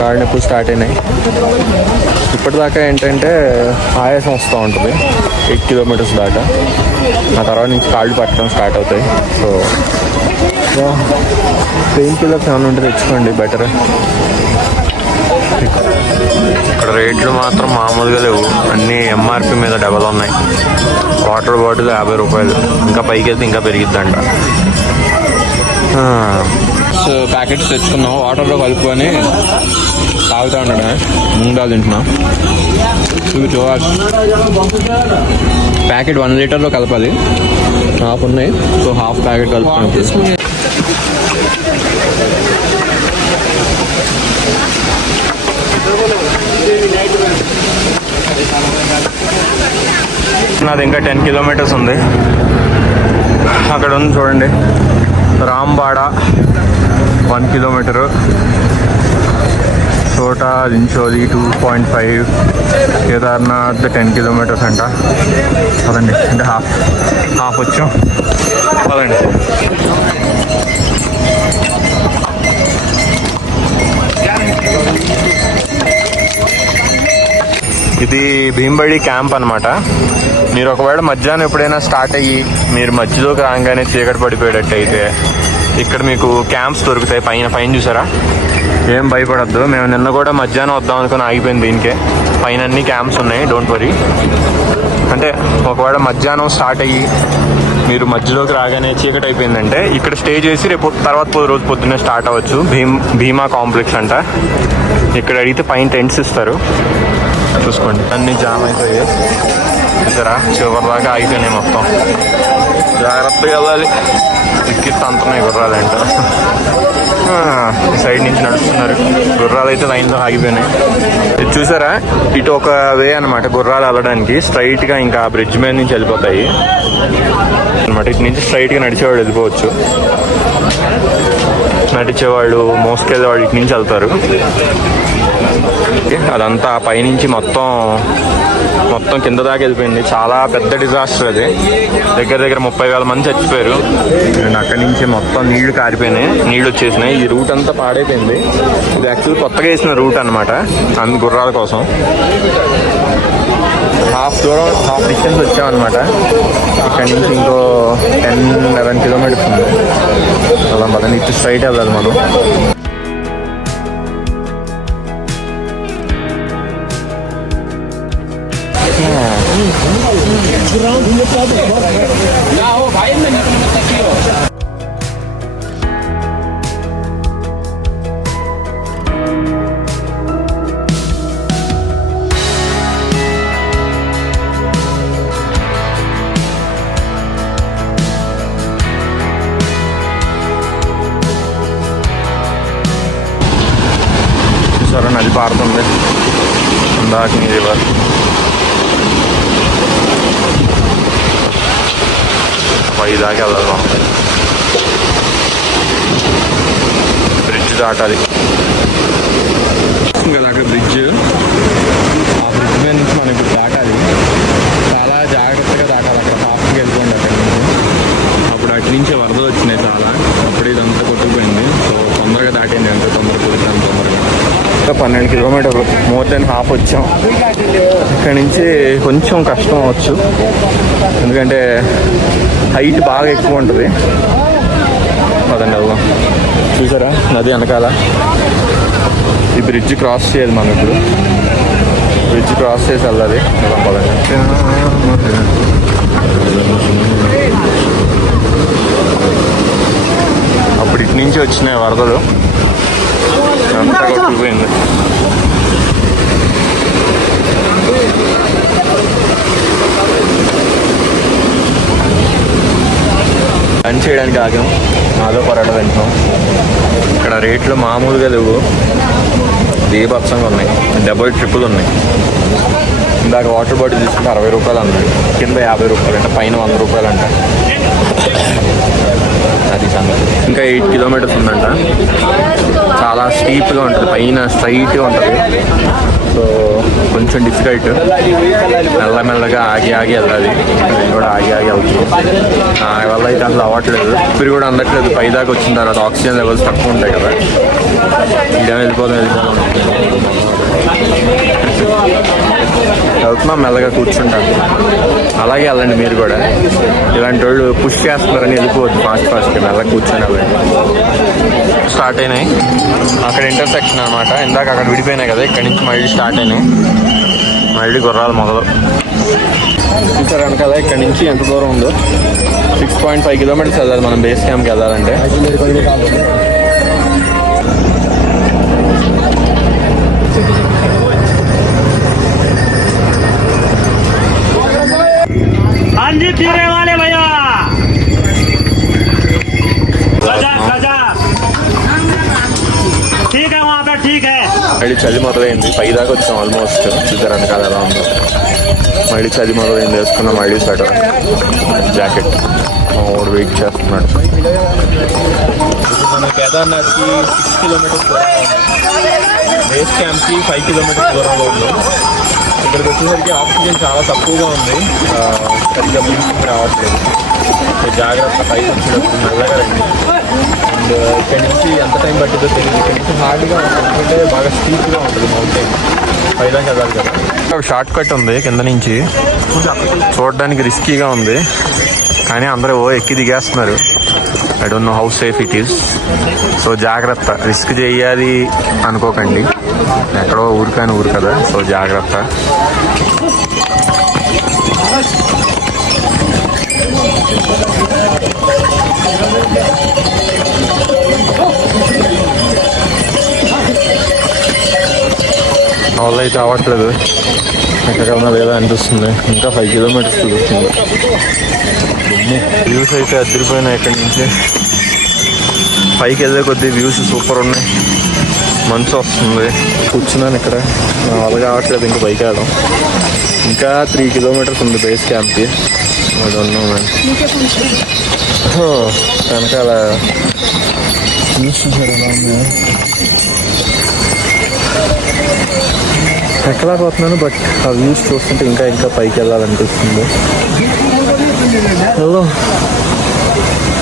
కాళ్ళు నొప్పులు స్టార్ట్ అయినాయి. ఇప్పటిదాకా ఏంటంటే ఆయాసం వస్తూ ఉంటుంది 8 కిలోమీటర్స్ దాకా. ఆ తర్వాత నుంచి కాళ్ళు పట్టడం స్టార్ట్ అవుతాయి. సో పెయిన్ కిల్లర్స్ ఏమైనా ఉంటే తెచ్చుకోండి, బెటర్. ఇక్కడ రేట్లు మాత్రం మామూలుగా లేవు, అన్నీ ఎంఆర్పి మీద డబల్ ఉన్నాయి. వాటర్ బాటిల్ 50 రూపాయలు, ఇంకా పైకి వెళ్తే ఇంకా పెరిగిద్దంట. ప్యాకెట్స్ తెచ్చుకున్నాం, వాటర్లో కలుపుకొని తాగుతూ ఉండడమే. ముంగాలు తింటున్నాం. ప్యాకెట్ 1 లీటర్లో కలపాలి, హాఫ్ ఉన్నాయి. సో హాఫ్ ప్యాకెట్ కలుపుకున్నాం. నాది ఇంకా 10 కిలోమీటర్స్ ఉంది. అక్కడ ఉంది చూడండి రాంబాడ 1 కిలోమీటరు, చోటా దించోలి 2.5, కేదార్నాథ్ 10 కిలోమీటర్స్ అంట. పదండి, అంటే హాఫ్ వచ్చాం. పదండి. ఇది భీంబడి క్యాంప్ అనమాట. మీరు ఒకవేళ మధ్యాహ్నం ఎప్పుడైనా స్టార్ట్ అయ్యి మీరు మధ్యలోకి రాగానే చీకటి పడిపోయేటట్టు అయితే ఇక్కడ మీకు క్యాంప్స్ దొరుకుతాయి. పైన చూసారా, ఏం భయపడద్దు. మేము నిన్న కూడా మధ్యాహ్నం వద్దాం అనుకుని ఆగిపోయింది దీనికే. పైన అన్ని క్యాంప్స్ ఉన్నాయి, డోంట్ వరీ. అంటే ఒకవేళ మధ్యాహ్నం స్టార్ట్ అయ్యి మీరు మధ్యలోకి రాగానే చీకటి అయిపోయిందంటే ఇక్కడ స్టే చేసి రేపు తర్వాత రోజు పొద్దున్నే స్టార్ట్ అవ్వచ్చు. భీమా కాంప్లెక్స్ అంట. ఇక్కడ అడిగితే పైన టెంట్స్ ఇస్తారు. చూసుకోండి, అన్ని జామ్ అయిపోయాయి చూసారా, చివరి దాకా ఆగిపోయినాయి మొత్తం. జాగ్రత్తగా వెళ్ళాలి, ఎక్కిస్తే అంటున్నాయి గుర్రాలు అంట. సైడ్ నుంచి నడుస్తున్నారు గుర్రాలు, అయితే లైన్లో ఆగిపోయినాయి. ఇది చూసారా, ఇటు ఒక వే అనమాట గుర్రాలు వెళ్ళడానికి. స్ట్రైట్గా ఇంకా బ్రిడ్జ్ మీద నుంచి వెళ్ళిపోతాయి అనమాట. ఇటు నుంచి స్ట్రైట్గా నడిచేవాళ్ళు వెళ్ళిపోవచ్చు. నడిచేవాళ్ళు మోసుకెళ్ళేవాళ్ళు ఇటు నుంచి వెళ్తారు. అదంతా పైనుంచి మొత్తం కింద దాకా వెళ్ళిపోయింది. చాలా పెద్ద డిజాస్టర్ అది. దగ్గర 30,000 మంది చచ్చిపోయారు. అక్కడి నుంచి మొత్తం నీళ్లు కారిపోయినాయి, నీళ్ళు వచ్చేసినాయి. ఈ రూట్ అంతా పాడైపోయింది. ఇది యాక్చువల్ కొత్తగా వేసిన రూట్ అనమాట, అన్ని గుర్రాల కోసం. హాఫ్ డిస్టెన్స్ వచ్చామన్నమాట. ఇక్కడ నుంచి ఇంకో 10-11 కిలోమీటర్స్ ఉంది. అలా పదండి, ఇటు స్ట్రైట్ వెళ్ళాలి మనం. చూసారా, నది పారుతుంది అందాక రివర్. దాకా వెళ్ళాలి మనం. బ్రిడ్జ్ దాటాలి కదా, అక్కడ బ్రిడ్జ్. ఆ బ్రిడ్జ్ మీద నుంచి మనం ఇప్పుడు దాటాలి. చాలా జాగ్రత్తగా దాటాలి. అక్కడ ఫాస్ట్గా వెళ్ళిపోండి అక్కడి నుంచి. అప్పుడు అటు నుంచి వరదలు వచ్చినాయి చాలా, అప్పుడు ఇదంతా కొట్టుకుపోయింది. సో తొందరగా దాటింది, ఎంత తొందరగా కుదురుతాను తొందరగా. 12 కిలోమీటర్లు, మోర్ దెన్ హాఫ్ వచ్చాం. ఇక్కడ నుంచి కొంచెం కష్టం అవ్వచ్చు, ఎందుకంటే హైట్ బాగా ఎక్కువ ఉంటుంది. పదండి వెళ్దాం. చూసారా నది వెనకాల. ఈ బ్రిడ్జ్ క్రాస్ చేయాలి మనం ఇప్పుడు. బ్రిడ్జ్ క్రాస్ చేసి వెళ్ళాలి. పదండి. అప్పుడు ఇటు నుంచి వచ్చినాయి వరదలు, అంతా కొట్టుకుపోయింది. లంచ్ చేయడానికి ఆగాం, ఆలో పరోటా తింటాం. ఇక్కడ రేట్లు మామూలుగా లేవు, దీపత్సంగా ఉన్నాయి. డబుల్ ట్రిపుల్ ఉన్నాయి. ఇందాక వాటర్ బాటిల్ తీసుకుంటే 60 రూపాయలు అన్నాడు, కింద 50 రూపాయలు అంట, పైన 100 రూపాయలు అంట. అది సంగతి. ఇంకా 8 కిలోమీటర్స్ ఉందంట. చాలా స్టీప్గా ఉంటుంది, పైన స్ట్రైట్గా ఉంటుంది. సో కొంచెం డిఫికల్ట్. మెల్లమెల్లగా ఆగి వెళ్ళాలి. నేను కూడా ఆగి వెళ్తుంది. నా వల్ల అయితే అసలు అవ్వట్లేదు, ఊపిరి కూడా అందట్లేదు. పైదాకా వచ్చిన తర్వాత ఆక్సిజన్ లెవెల్స్ తక్కువ ఉంటాయి కదా. ఇదే వెళ్ళిపోతాం. వెళ్తున్నాం, మెల్లగా కూర్చుంటాను. అలాగే వెళ్ళండి మీరు కూడా. ఇలాంటి వాళ్ళు పుష్ చేస్తున్నారని వెళ్ళిపోవద్దు, ఫాస్ట్గా మెల్లగా కూర్చొని వెళ్ళండి. స్టార్ట్ అయినాయి అక్కడ ఇంటర్సెక్షన్ అనమాట. ఇందాక అక్కడ విడిపోయినాయి కదా, ఇక్కడ నుంచి మళ్ళీ స్టార్ట్ అయినాయి. మళ్ళీ గుర్రాలు మొదలు. చూసారు వెనకాల ఇక్కడ నుంచి ఎంత దూరం ఉందో. 6.5 కిలోమీటర్స్ వెళ్ళాలి మనం బేస్ క్యాంప్కి వెళ్ళాలంటే. మళ్ళీ చలి మొదలైంది. పైదాకా వచ్చాం ఆల్మోస్ట్. చూసారు వెనకాల ఎలా ఉందో. మళ్ళీ చలి మొదలైంది, వేసుకున్న మళ్ళీ స్వెటర్ జాకెట్. వాడు వెయిట్ చేస్తున్నాడు. మన కేదార్నాథ్కి 6 కిలోమీటర్స్ బేస్ క్యాంప్కి 5 కిలోమీటర్స్ దూరంలో ఉంది. ఇక్కడికి వచ్చేసరికి ఆక్సిజన్ చాలా తక్కువగా ఉంది, సరిగ్గా బ్రీతింగ్ రావట్లేదు. జాగ్రత్త, పైకి వచ్చేటప్పుడు మెల్లగా రండి. అండ్ ఇక్కడి నుంచి ఎంత టైం పట్టిందో తెలియదు. ఇక్కడి నుంచి హార్డ్గా ఉంటుంది, బాగా స్టీప్గా ఉంటుంది మౌంటైన్, పైదాకా వెళ్ళాలి కదా. ఒక షార్ట్ కట్ ఉంది కింద నుంచి, చూడడానికి రిస్కీగా ఉంది కానీ అందరూ ఎక్కి దిగేస్తున్నారు. I don't know how safe it is. So జాగ్రత్త, రిస్క్ చేయాలి అనుకోకండి, ఎక్కడో ఊరికాని ఊరు కదా, సో జాగ్రత్త. నా వల్ల అయితే అవ్వట్లేదు, ఎక్కడికన్నా లేదా అనిపిస్తుంది. ఇంకా 5 కిలోమీటర్స్ తిరుగుతుంది. వ్యూస్ అయితే అదిరిపోయినాయి. ఇక్కడి నుంచి పైకి వెళ్ళే కొద్దీ వ్యూస్ సూపర్ ఉన్నాయి, మంచు వస్తుంది. కూర్చున్నాను ఇక్కడ, నా వల్ల కావట్లేదు ఇంకా పైకి వెళ్ళడం. ఇంకా 3 కిలోమీటర్స్ ఉంది బేస్ క్యాంప్కి. వెనకాల వ్యూస్ చూసారు ఎలా ఉన్నాయి. ఎక్కలేకపోతున్నాను, బట్ ఆ వ్యూస్ చూస్తుంటే ఇంకా ఇంకా పైకి వెళ్ళాలనిపిస్తుంది. Hello,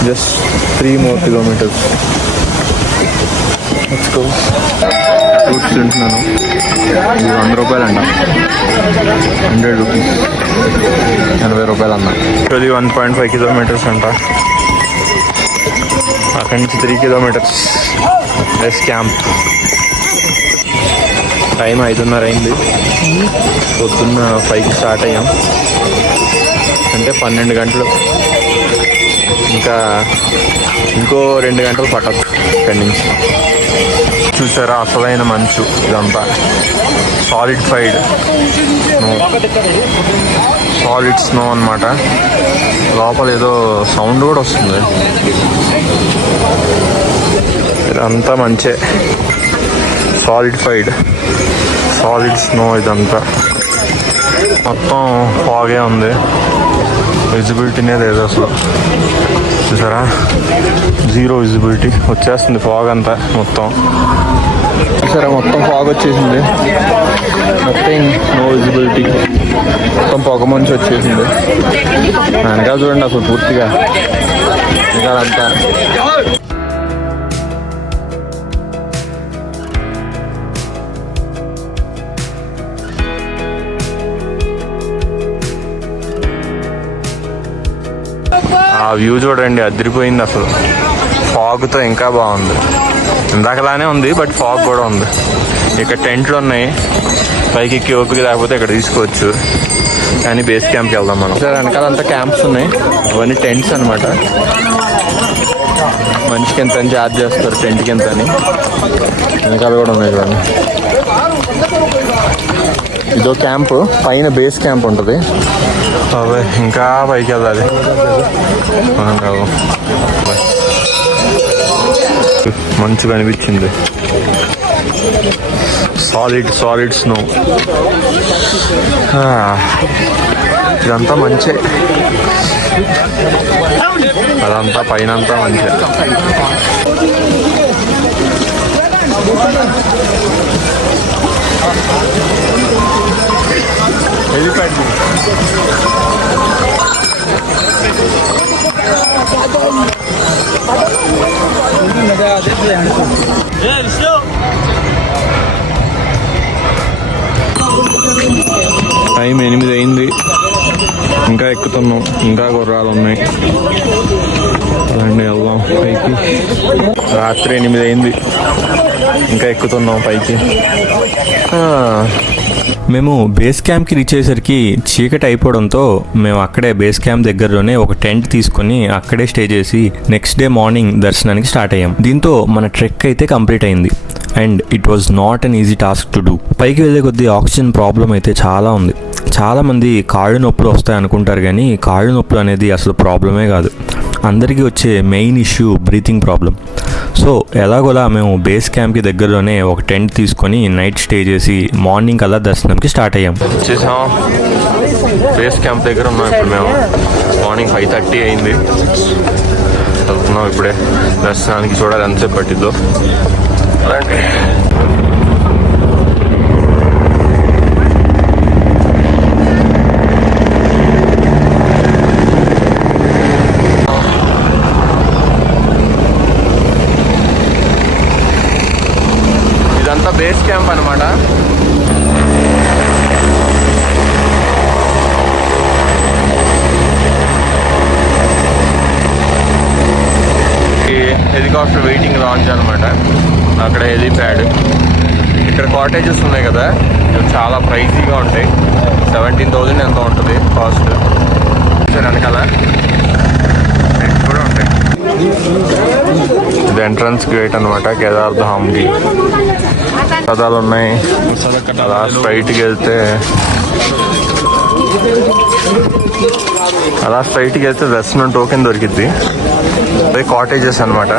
just 3 more kilometers. Let's go. Fruits తింటున్నాను, ఇది 100 రూపాయలు అంట, 100 రూపీస్, 80 రూపాయలు అన్న. ఇది 1.5 కిలోమీటర్స్ అంట. అక్కడి నుంచి 3 కిలోమీటర్స్ బేస్ క్యాంప్. టైం 5:30 అయింది. పొద్దున్న 5కి స్టార్ట్ అయ్యాం, అంటే 12 గంటలు. ఇంకా ఇంకో 2 గంటలు పట్టదు ఇక్కడి నుంచి. చూసారా అసలైన మంచు, ఇదంతా సాలిడ్ స్నో అన్నమాట. లోపల ఏదో సౌండ్ కూడా వస్తుంది. ఇదంతా మంచే, సాలిడ్ స్నో. ఇదంతా మొత్తం ఫాగే ఉంది, విజిబిలిటీనే లేదు అసలు. చూసారా, 0 విజిబిలిటీ. వచ్చేస్తుంది ఫాగ్ అంతా మొత్తం. చూసారా, మొత్తం ఫాగ్ వచ్చేసింది, మొత్తం నో విజిబిలిటీ, మొత్తం పొగ మంచు వచ్చేసింది. వెనకాల చూడండి అసలు పూర్తిగా వెనకాలంతా. ఆ వ్యూ చూడండి, అదిరిపోయింది అసలు. ఫాగ్తో ఇంకా బాగుంది. ఇందాకలానే ఉంది, బట్ ఫాగ్ కూడా ఉంది. ఇక్కడ టెంట్లు ఉన్నాయి, పైకి ఎక్కి ఓపిక లేకపోతే ఇక్కడ తీసుకోవచ్చు. కానీ బేస్ క్యాంప్కి వెళ్దాం మనం. సార్ వెనకాలంతా క్యాంప్స్ ఉన్నాయి, అవన్నీ టెంట్స్ అనమాట. మనిషికి ఎంత అని ఛార్జ్ చేస్తారు, టెంట్కి ఎంత అని. వెనకాల కూడా ఉన్నాయి చూడండి. ఇదో క్యాంప్, పైన బేస్ క్యాంప్ ఉంటుంది. అవే ఇంకా పైకి వెళ్ళాలి. మంచిగా అనిపించింది, సాలిడ్ స్నో. ఇదంతా మంచి, అదంతా పైన అంతా మంచి. హెలిప్యాడ్ టైం 8 అయింది, ఇంకా ఎక్కుతున్నాం, ఇంకా గుర్రాలు ఉన్నాయి. రండి వెళ్దాం పైకి. రాత్రి 8 అయింది, ఇంకా ఎక్కుతున్నాం పైకి. మేము బేస్ క్యాంప్కి రీచ్ అయ్యేసరికి చీకటి అయిపోవడంతో మేము అక్కడే బేస్ క్యాంప్ దగ్గరలోనే ఒక టెంట్ తీసుకొని అక్కడే స్టే చేసి నెక్స్ట్ డే మార్నింగ్ దర్శనానికి స్టార్ట్ అయ్యాం. దీంతో మన ట్రెక్ అయితే కంప్లీట్ అయింది and it was not an easy task to do. పైకి వెళ్ళే కొద్దీ ఆక్సిజన్ ప్రాబ్లం అయితే చాలా ఉంది. చాలామంది కాళ్ళు నొప్పులు వస్తాయి అనుకుంటారు, కానీ కాళ్ళు నొప్పులు అనేది అసలు ప్రాబ్లమే కాదు. అందరికీ వచ్చే main issue breathing problem. So ఎలాగోలా మేము బేస్ క్యాంప్కి దగ్గరలోనే ఒక టెంట్ తీసుకొని నైట్ స్టే చేసి మార్నింగ్ అలా దర్శనంకి స్టార్ట్ అయ్యాం. వచ్చేసాం బేస్ క్యాంప్ దగ్గర ఉన్నాం ఇప్పుడు మేము. మార్నింగ్ 5:30 అయింది. వెళ్తున్నాం ఇప్పుడే దర్శనానికి. చూడాలి ఎంతసేపు పట్టిద్దో. ఇదంతా బేస్ క్యాంప్ అనమాట. హెలికాప్టర్ వెయిటింగ్ లాంచ్ అనమాట. అక్కడ హెలీప్యాడ్. ఇక్కడ కాటేజెస్ ఉన్నాయి కదా, ఇవి చాలా ప్రైజీగా ఉంటాయి. 17,000 ఎంత ఉంటుంది కాస్ట్. వెనకాల కూడా ఉంటాయి. ఇది ఎంట్రన్స్ గేట్ అనమాట కేదార్ధామ్కి. పదాలు ఉన్నాయి. అలా స్ట్రైట్కి వెళ్తే దర్శనం టోకెన్ దొరికిద్ది. అదే కాటేజెస్ అనమాట.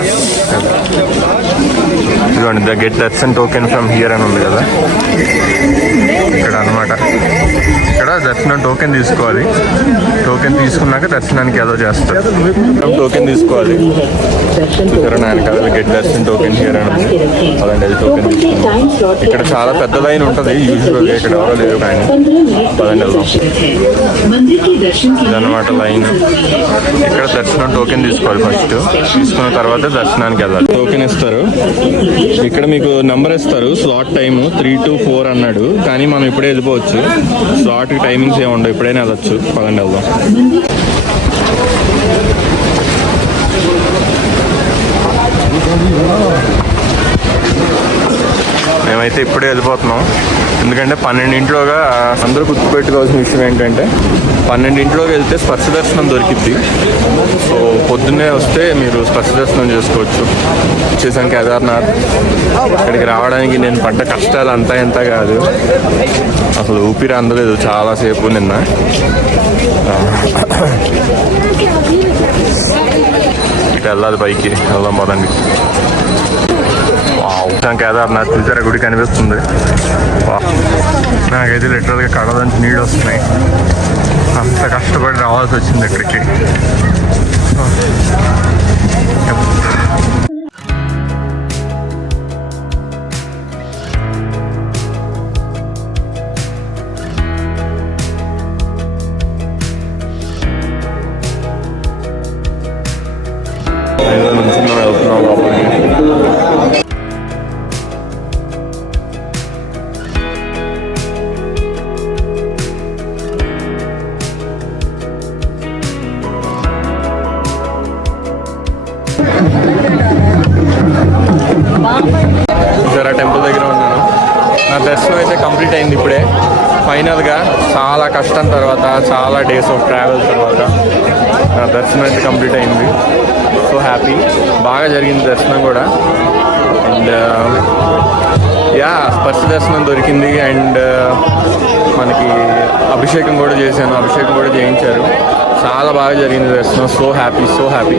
ఇదిగోండి, the get Darshan token from here అని ఉంది కదా ఇక్కడ అనమాట. ఇక్కడ దర్శనం టోకెన్ తీసుకోవాలి. టోకెన్ తీసుకున్నాక దర్శనానికి ఏదో చేస్తారు. టోకెన్ తీసుకోవాలి. గెట్ దర్శన్ టోకెన్ హియర్ అని ఉంది. అలాంటి అది టోకెన్ తీసుకున్నాం. ఇక్కడ చాలా పెద్ద లైన్ ఉంటుంది యూజువల్గా. ఇక్కడ ఎవరో లేదు కానీ పదండి వెళ్దాం. ఇదన్నమాట లైన్. ఇక్కడ దర్శనం టోకెన్ తీసుకోవాలి. ఫస్ట్ తీసుకున్న తర్వాత దర్శనానికి వెళ్ళాలి. టోకెన్ ఇస్తారు. ఇక్కడ మీకు నెంబర్ ఇస్తారు. స్లాట్ టైము 3 to 4 అన్నాడు, కానీ మనం ఇప్పుడే వెళ్ళిపోవచ్చు. స్లాట్ టైమింగ్స్ ఏమి ఉండవు, ఇప్పుడైనా వెళ్ళొచ్చు. పదండి వెళ్దాం. మేమైతే ఇప్పుడే వెళ్ళిపోతున్నాం. ఎందుకంటే 12 అందరూ గుర్తుపెట్టుకోవాల్సిన విషయం ఏంటంటే 12 వెళ్తే స్పర్శ దర్శనం దొరికిద్ది. సో పొద్దున్నే వస్తే మీరు స్పర్శ దర్శనం చేసుకోవచ్చు. వచ్చేసాను కేదార్నాథ్. ఇక్కడికి రావడానికి నేను పడ్డ కష్టాలు అంతా ఎంత కాదు. అసలు ఊపిరి అందలేదు చాలాసేపు నిన్న. ఇటు వెళ్ళాలి, పైకి వెళ్దాం పదండి. కేదార్నాథ్ చూసారా, గుడి కనిపిస్తుంది. నాకైతే లిటరల్గా కళ్ళలోంచి నీళ్ళు వస్తున్నాయి. అంత కష్టపడి రావాల్సి వచ్చింది ఇక్కడికి. నుంచి మనం వెళ్తున్నాం లోపలికి. జరా టెంపుల్ దగ్గర ఉన్నాను. నా దర్శనం అయితే కంప్లీట్ అయింది ఇప్పుడే. ఫైనల్గా చాలా కష్టం తర్వాత, చాలా డేస్ ఆఫ్ ట్రావెల్ తర్వాత నా దర్శనం అయితే కంప్లీట్ అయింది. So happy. బాగా జరిగింది దర్శనం కూడా. అండ్ స్పర్శ దర్శనం దొరికింది. అండ్ మనకి అభిషేకం కూడా చేశాను. అభిషేకం కూడా చేయించారు. చాలా బాగా జరిగింది దర్శనం. So happy, so happy.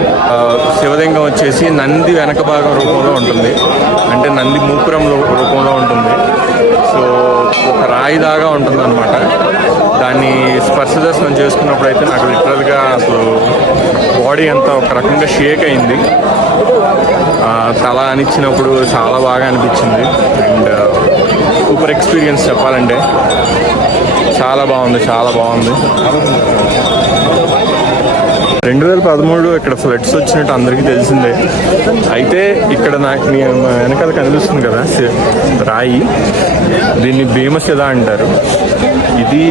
శివలింగం వచ్చేసి నంది వెనక భాగం రూపంలో ఉంటుంది. అంటే నంది మూపురం రూపంలో ఉంటుంది. సో ఒక రాయిదాగా ఉంటుంది అనమాట. దాన్ని స్పర్శ దర్శనం చేసుకున్నప్పుడు అయితే నాకు లిటరల్గా అసలు బాడీ అంతా ఒక రకంగా షేక్ అయింది. తల అనిచ్చినప్పుడు చాలా బాగా అనిపించింది. అండ్ సూపర్ ఎక్స్పీరియన్స్ చెప్పాలంటే. చాలా బాగుంది, చాలా బాగుంది. 2013 ఇక్కడ ఫ్లడ్స్ వచ్చినట్టు అందరికీ తెలిసిందే. అయితే ఇక్కడ నాకు వెనకాల కనిపిస్తుంది కదా రాయి, దీన్ని భీమశిల అంటారు. ఇది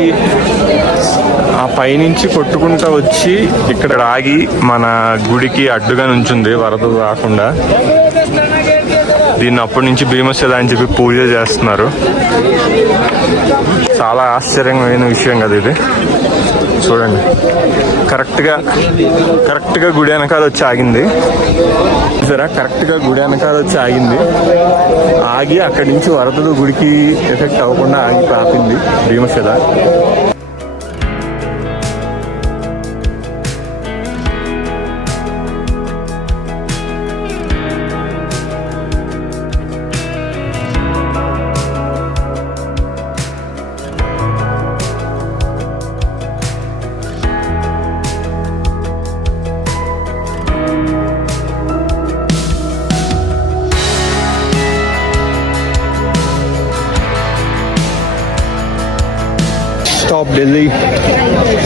ఆ పైనుంచి కొట్టుకుంటూ వచ్చి ఇక్కడ ఆగి మన గుడికి అడ్డుగా నుంచుంది వరద రాకుండా. దీన్ని అప్పటి నుంచి భీమశిల అని చెప్పి పూజ చేస్తున్నారు. చాలా ఆశ్చర్యమైన విషయం కదా ఇది. చూడండి, కరెక్ట్గా గుడి వెనకాల వచ్చి ఆగింది. సరే, కరెక్ట్గా గుడి వెనకాల వచ్చి ఆగింది. ఆగి అక్కడి నుంచి వరదలు గుడికి ఎఫెక్ట్ అవ్వకుండా ఆగి ఆపింది భీమశిల. స్టాప్ ఢిల్లీ.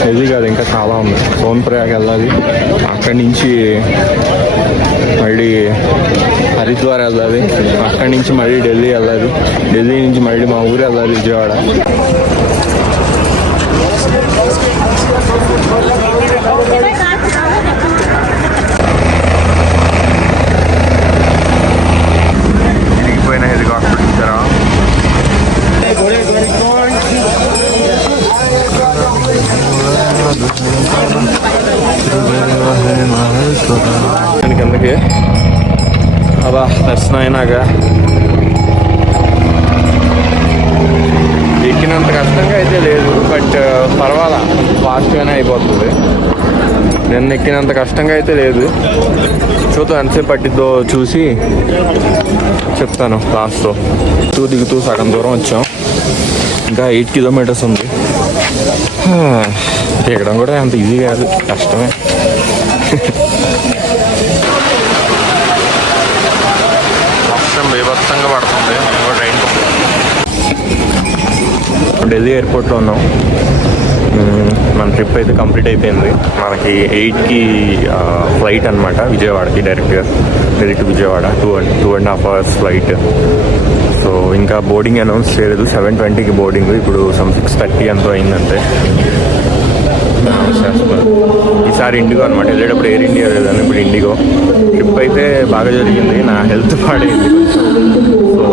ఢిల్లీ కాదు, ఇంకా చాలా ఉంది. సోన్ప్రయాగ్ వెళ్ళాలి, అక్కడి నుంచి మళ్ళీ హరిద్వార్ వెళ్ళాలి, అక్కడి నుంచి మళ్ళీ ఢిల్లీ వెళ్ళాలి, ఢిల్లీ నుంచి మళ్ళీ మా ఊరు వెళ్ళాలి విజయవాడ. ఇరిగిపోయిన హెలికాప్టర్ ఇచ్చారా? కిందకి అబ్బా దర్శనం అయినాక ఎక్కినంత కష్టంగా అయితే లేదు, బట్ పర్వాలా, ఫాస్ట్గానే అయిపోతుంది. నిన్న ఎక్కినంత కష్టంగా అయితే లేదు. చూద్దాం ఎంతసేపు పట్టిద్దో చూసి చెప్తాను లాస్ట్లో. దిగుతూ సగం దూరం వచ్చాం, ఇంకా 8 కిలోమీటర్స్ ఉంది. దిగడం కూడా అంత ఈజీ కాదు, కష్టమే. వర్షం బీభత్సంగా పడుతుంది. ట్రైన్ ఢిల్లీ ఎయిర్పోర్ట్లో ఉన్నాం. మన ట్రిప్ అయితే కంప్లీట్ అయిపోయింది. మనకి 8కి ఫ్లైట్ అనమాట విజయవాడకి, direct Vijayawada. 2.5 hours flight. So ఇంకా బోర్డింగ్ అనౌన్స్ చేయలేదు. 7:20కి బోర్డింగ్. ఇప్పుడు 6:30 ఎంతో అయిందంటే. ఈసారి ఇండిగో అనమాట, వెళ్ళేటప్పుడు ఎయిర్ ఇండియా లేదని ఇప్పుడు ఇండిగో. ట్రిప్ అయితే బాగా జరిగింది. నా హెల్త్ పాడైంది కొంచెం, సో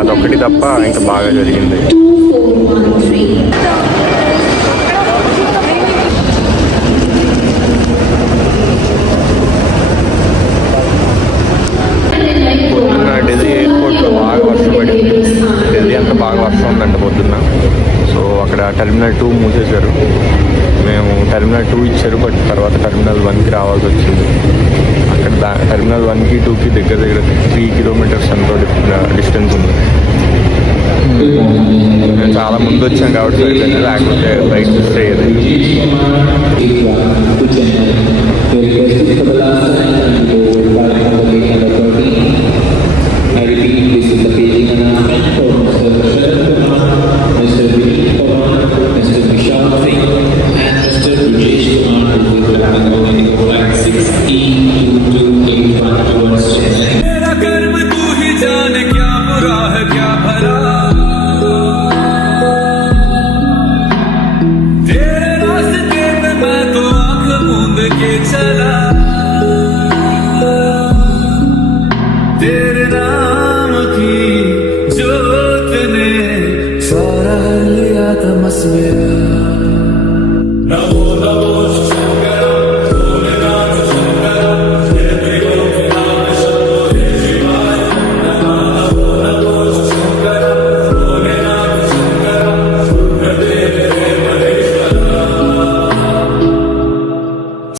అదొక్కటి తప్ప ఇంకా బాగా జరిగింది. పొద్దున్న ఢిల్లీ ఎయిర్పోర్ట్లో బాగా వర్షం పడింది. ఢిల్లీ అంతా బాగా వర్షం ఉందంట పొద్దున్న. సో అక్కడ టెర్మినల్ 2 మూసేశారు. మేము టెర్మినల్ 2 ఇచ్చారు, బట్ తర్వాత టెర్మినల్ 1కి రావాల్సి వచ్చింది. అక్కడ టెర్మినల్ 1కి 2కి దగ్గర 3 kilometers ఎంతో డిస్టెన్స్ ఉంది. మేము చాలా ముందు వచ్చాం కాబట్టి సరిపోయింది, లేకపోతే బైక్ మిస్ అయ్యేది.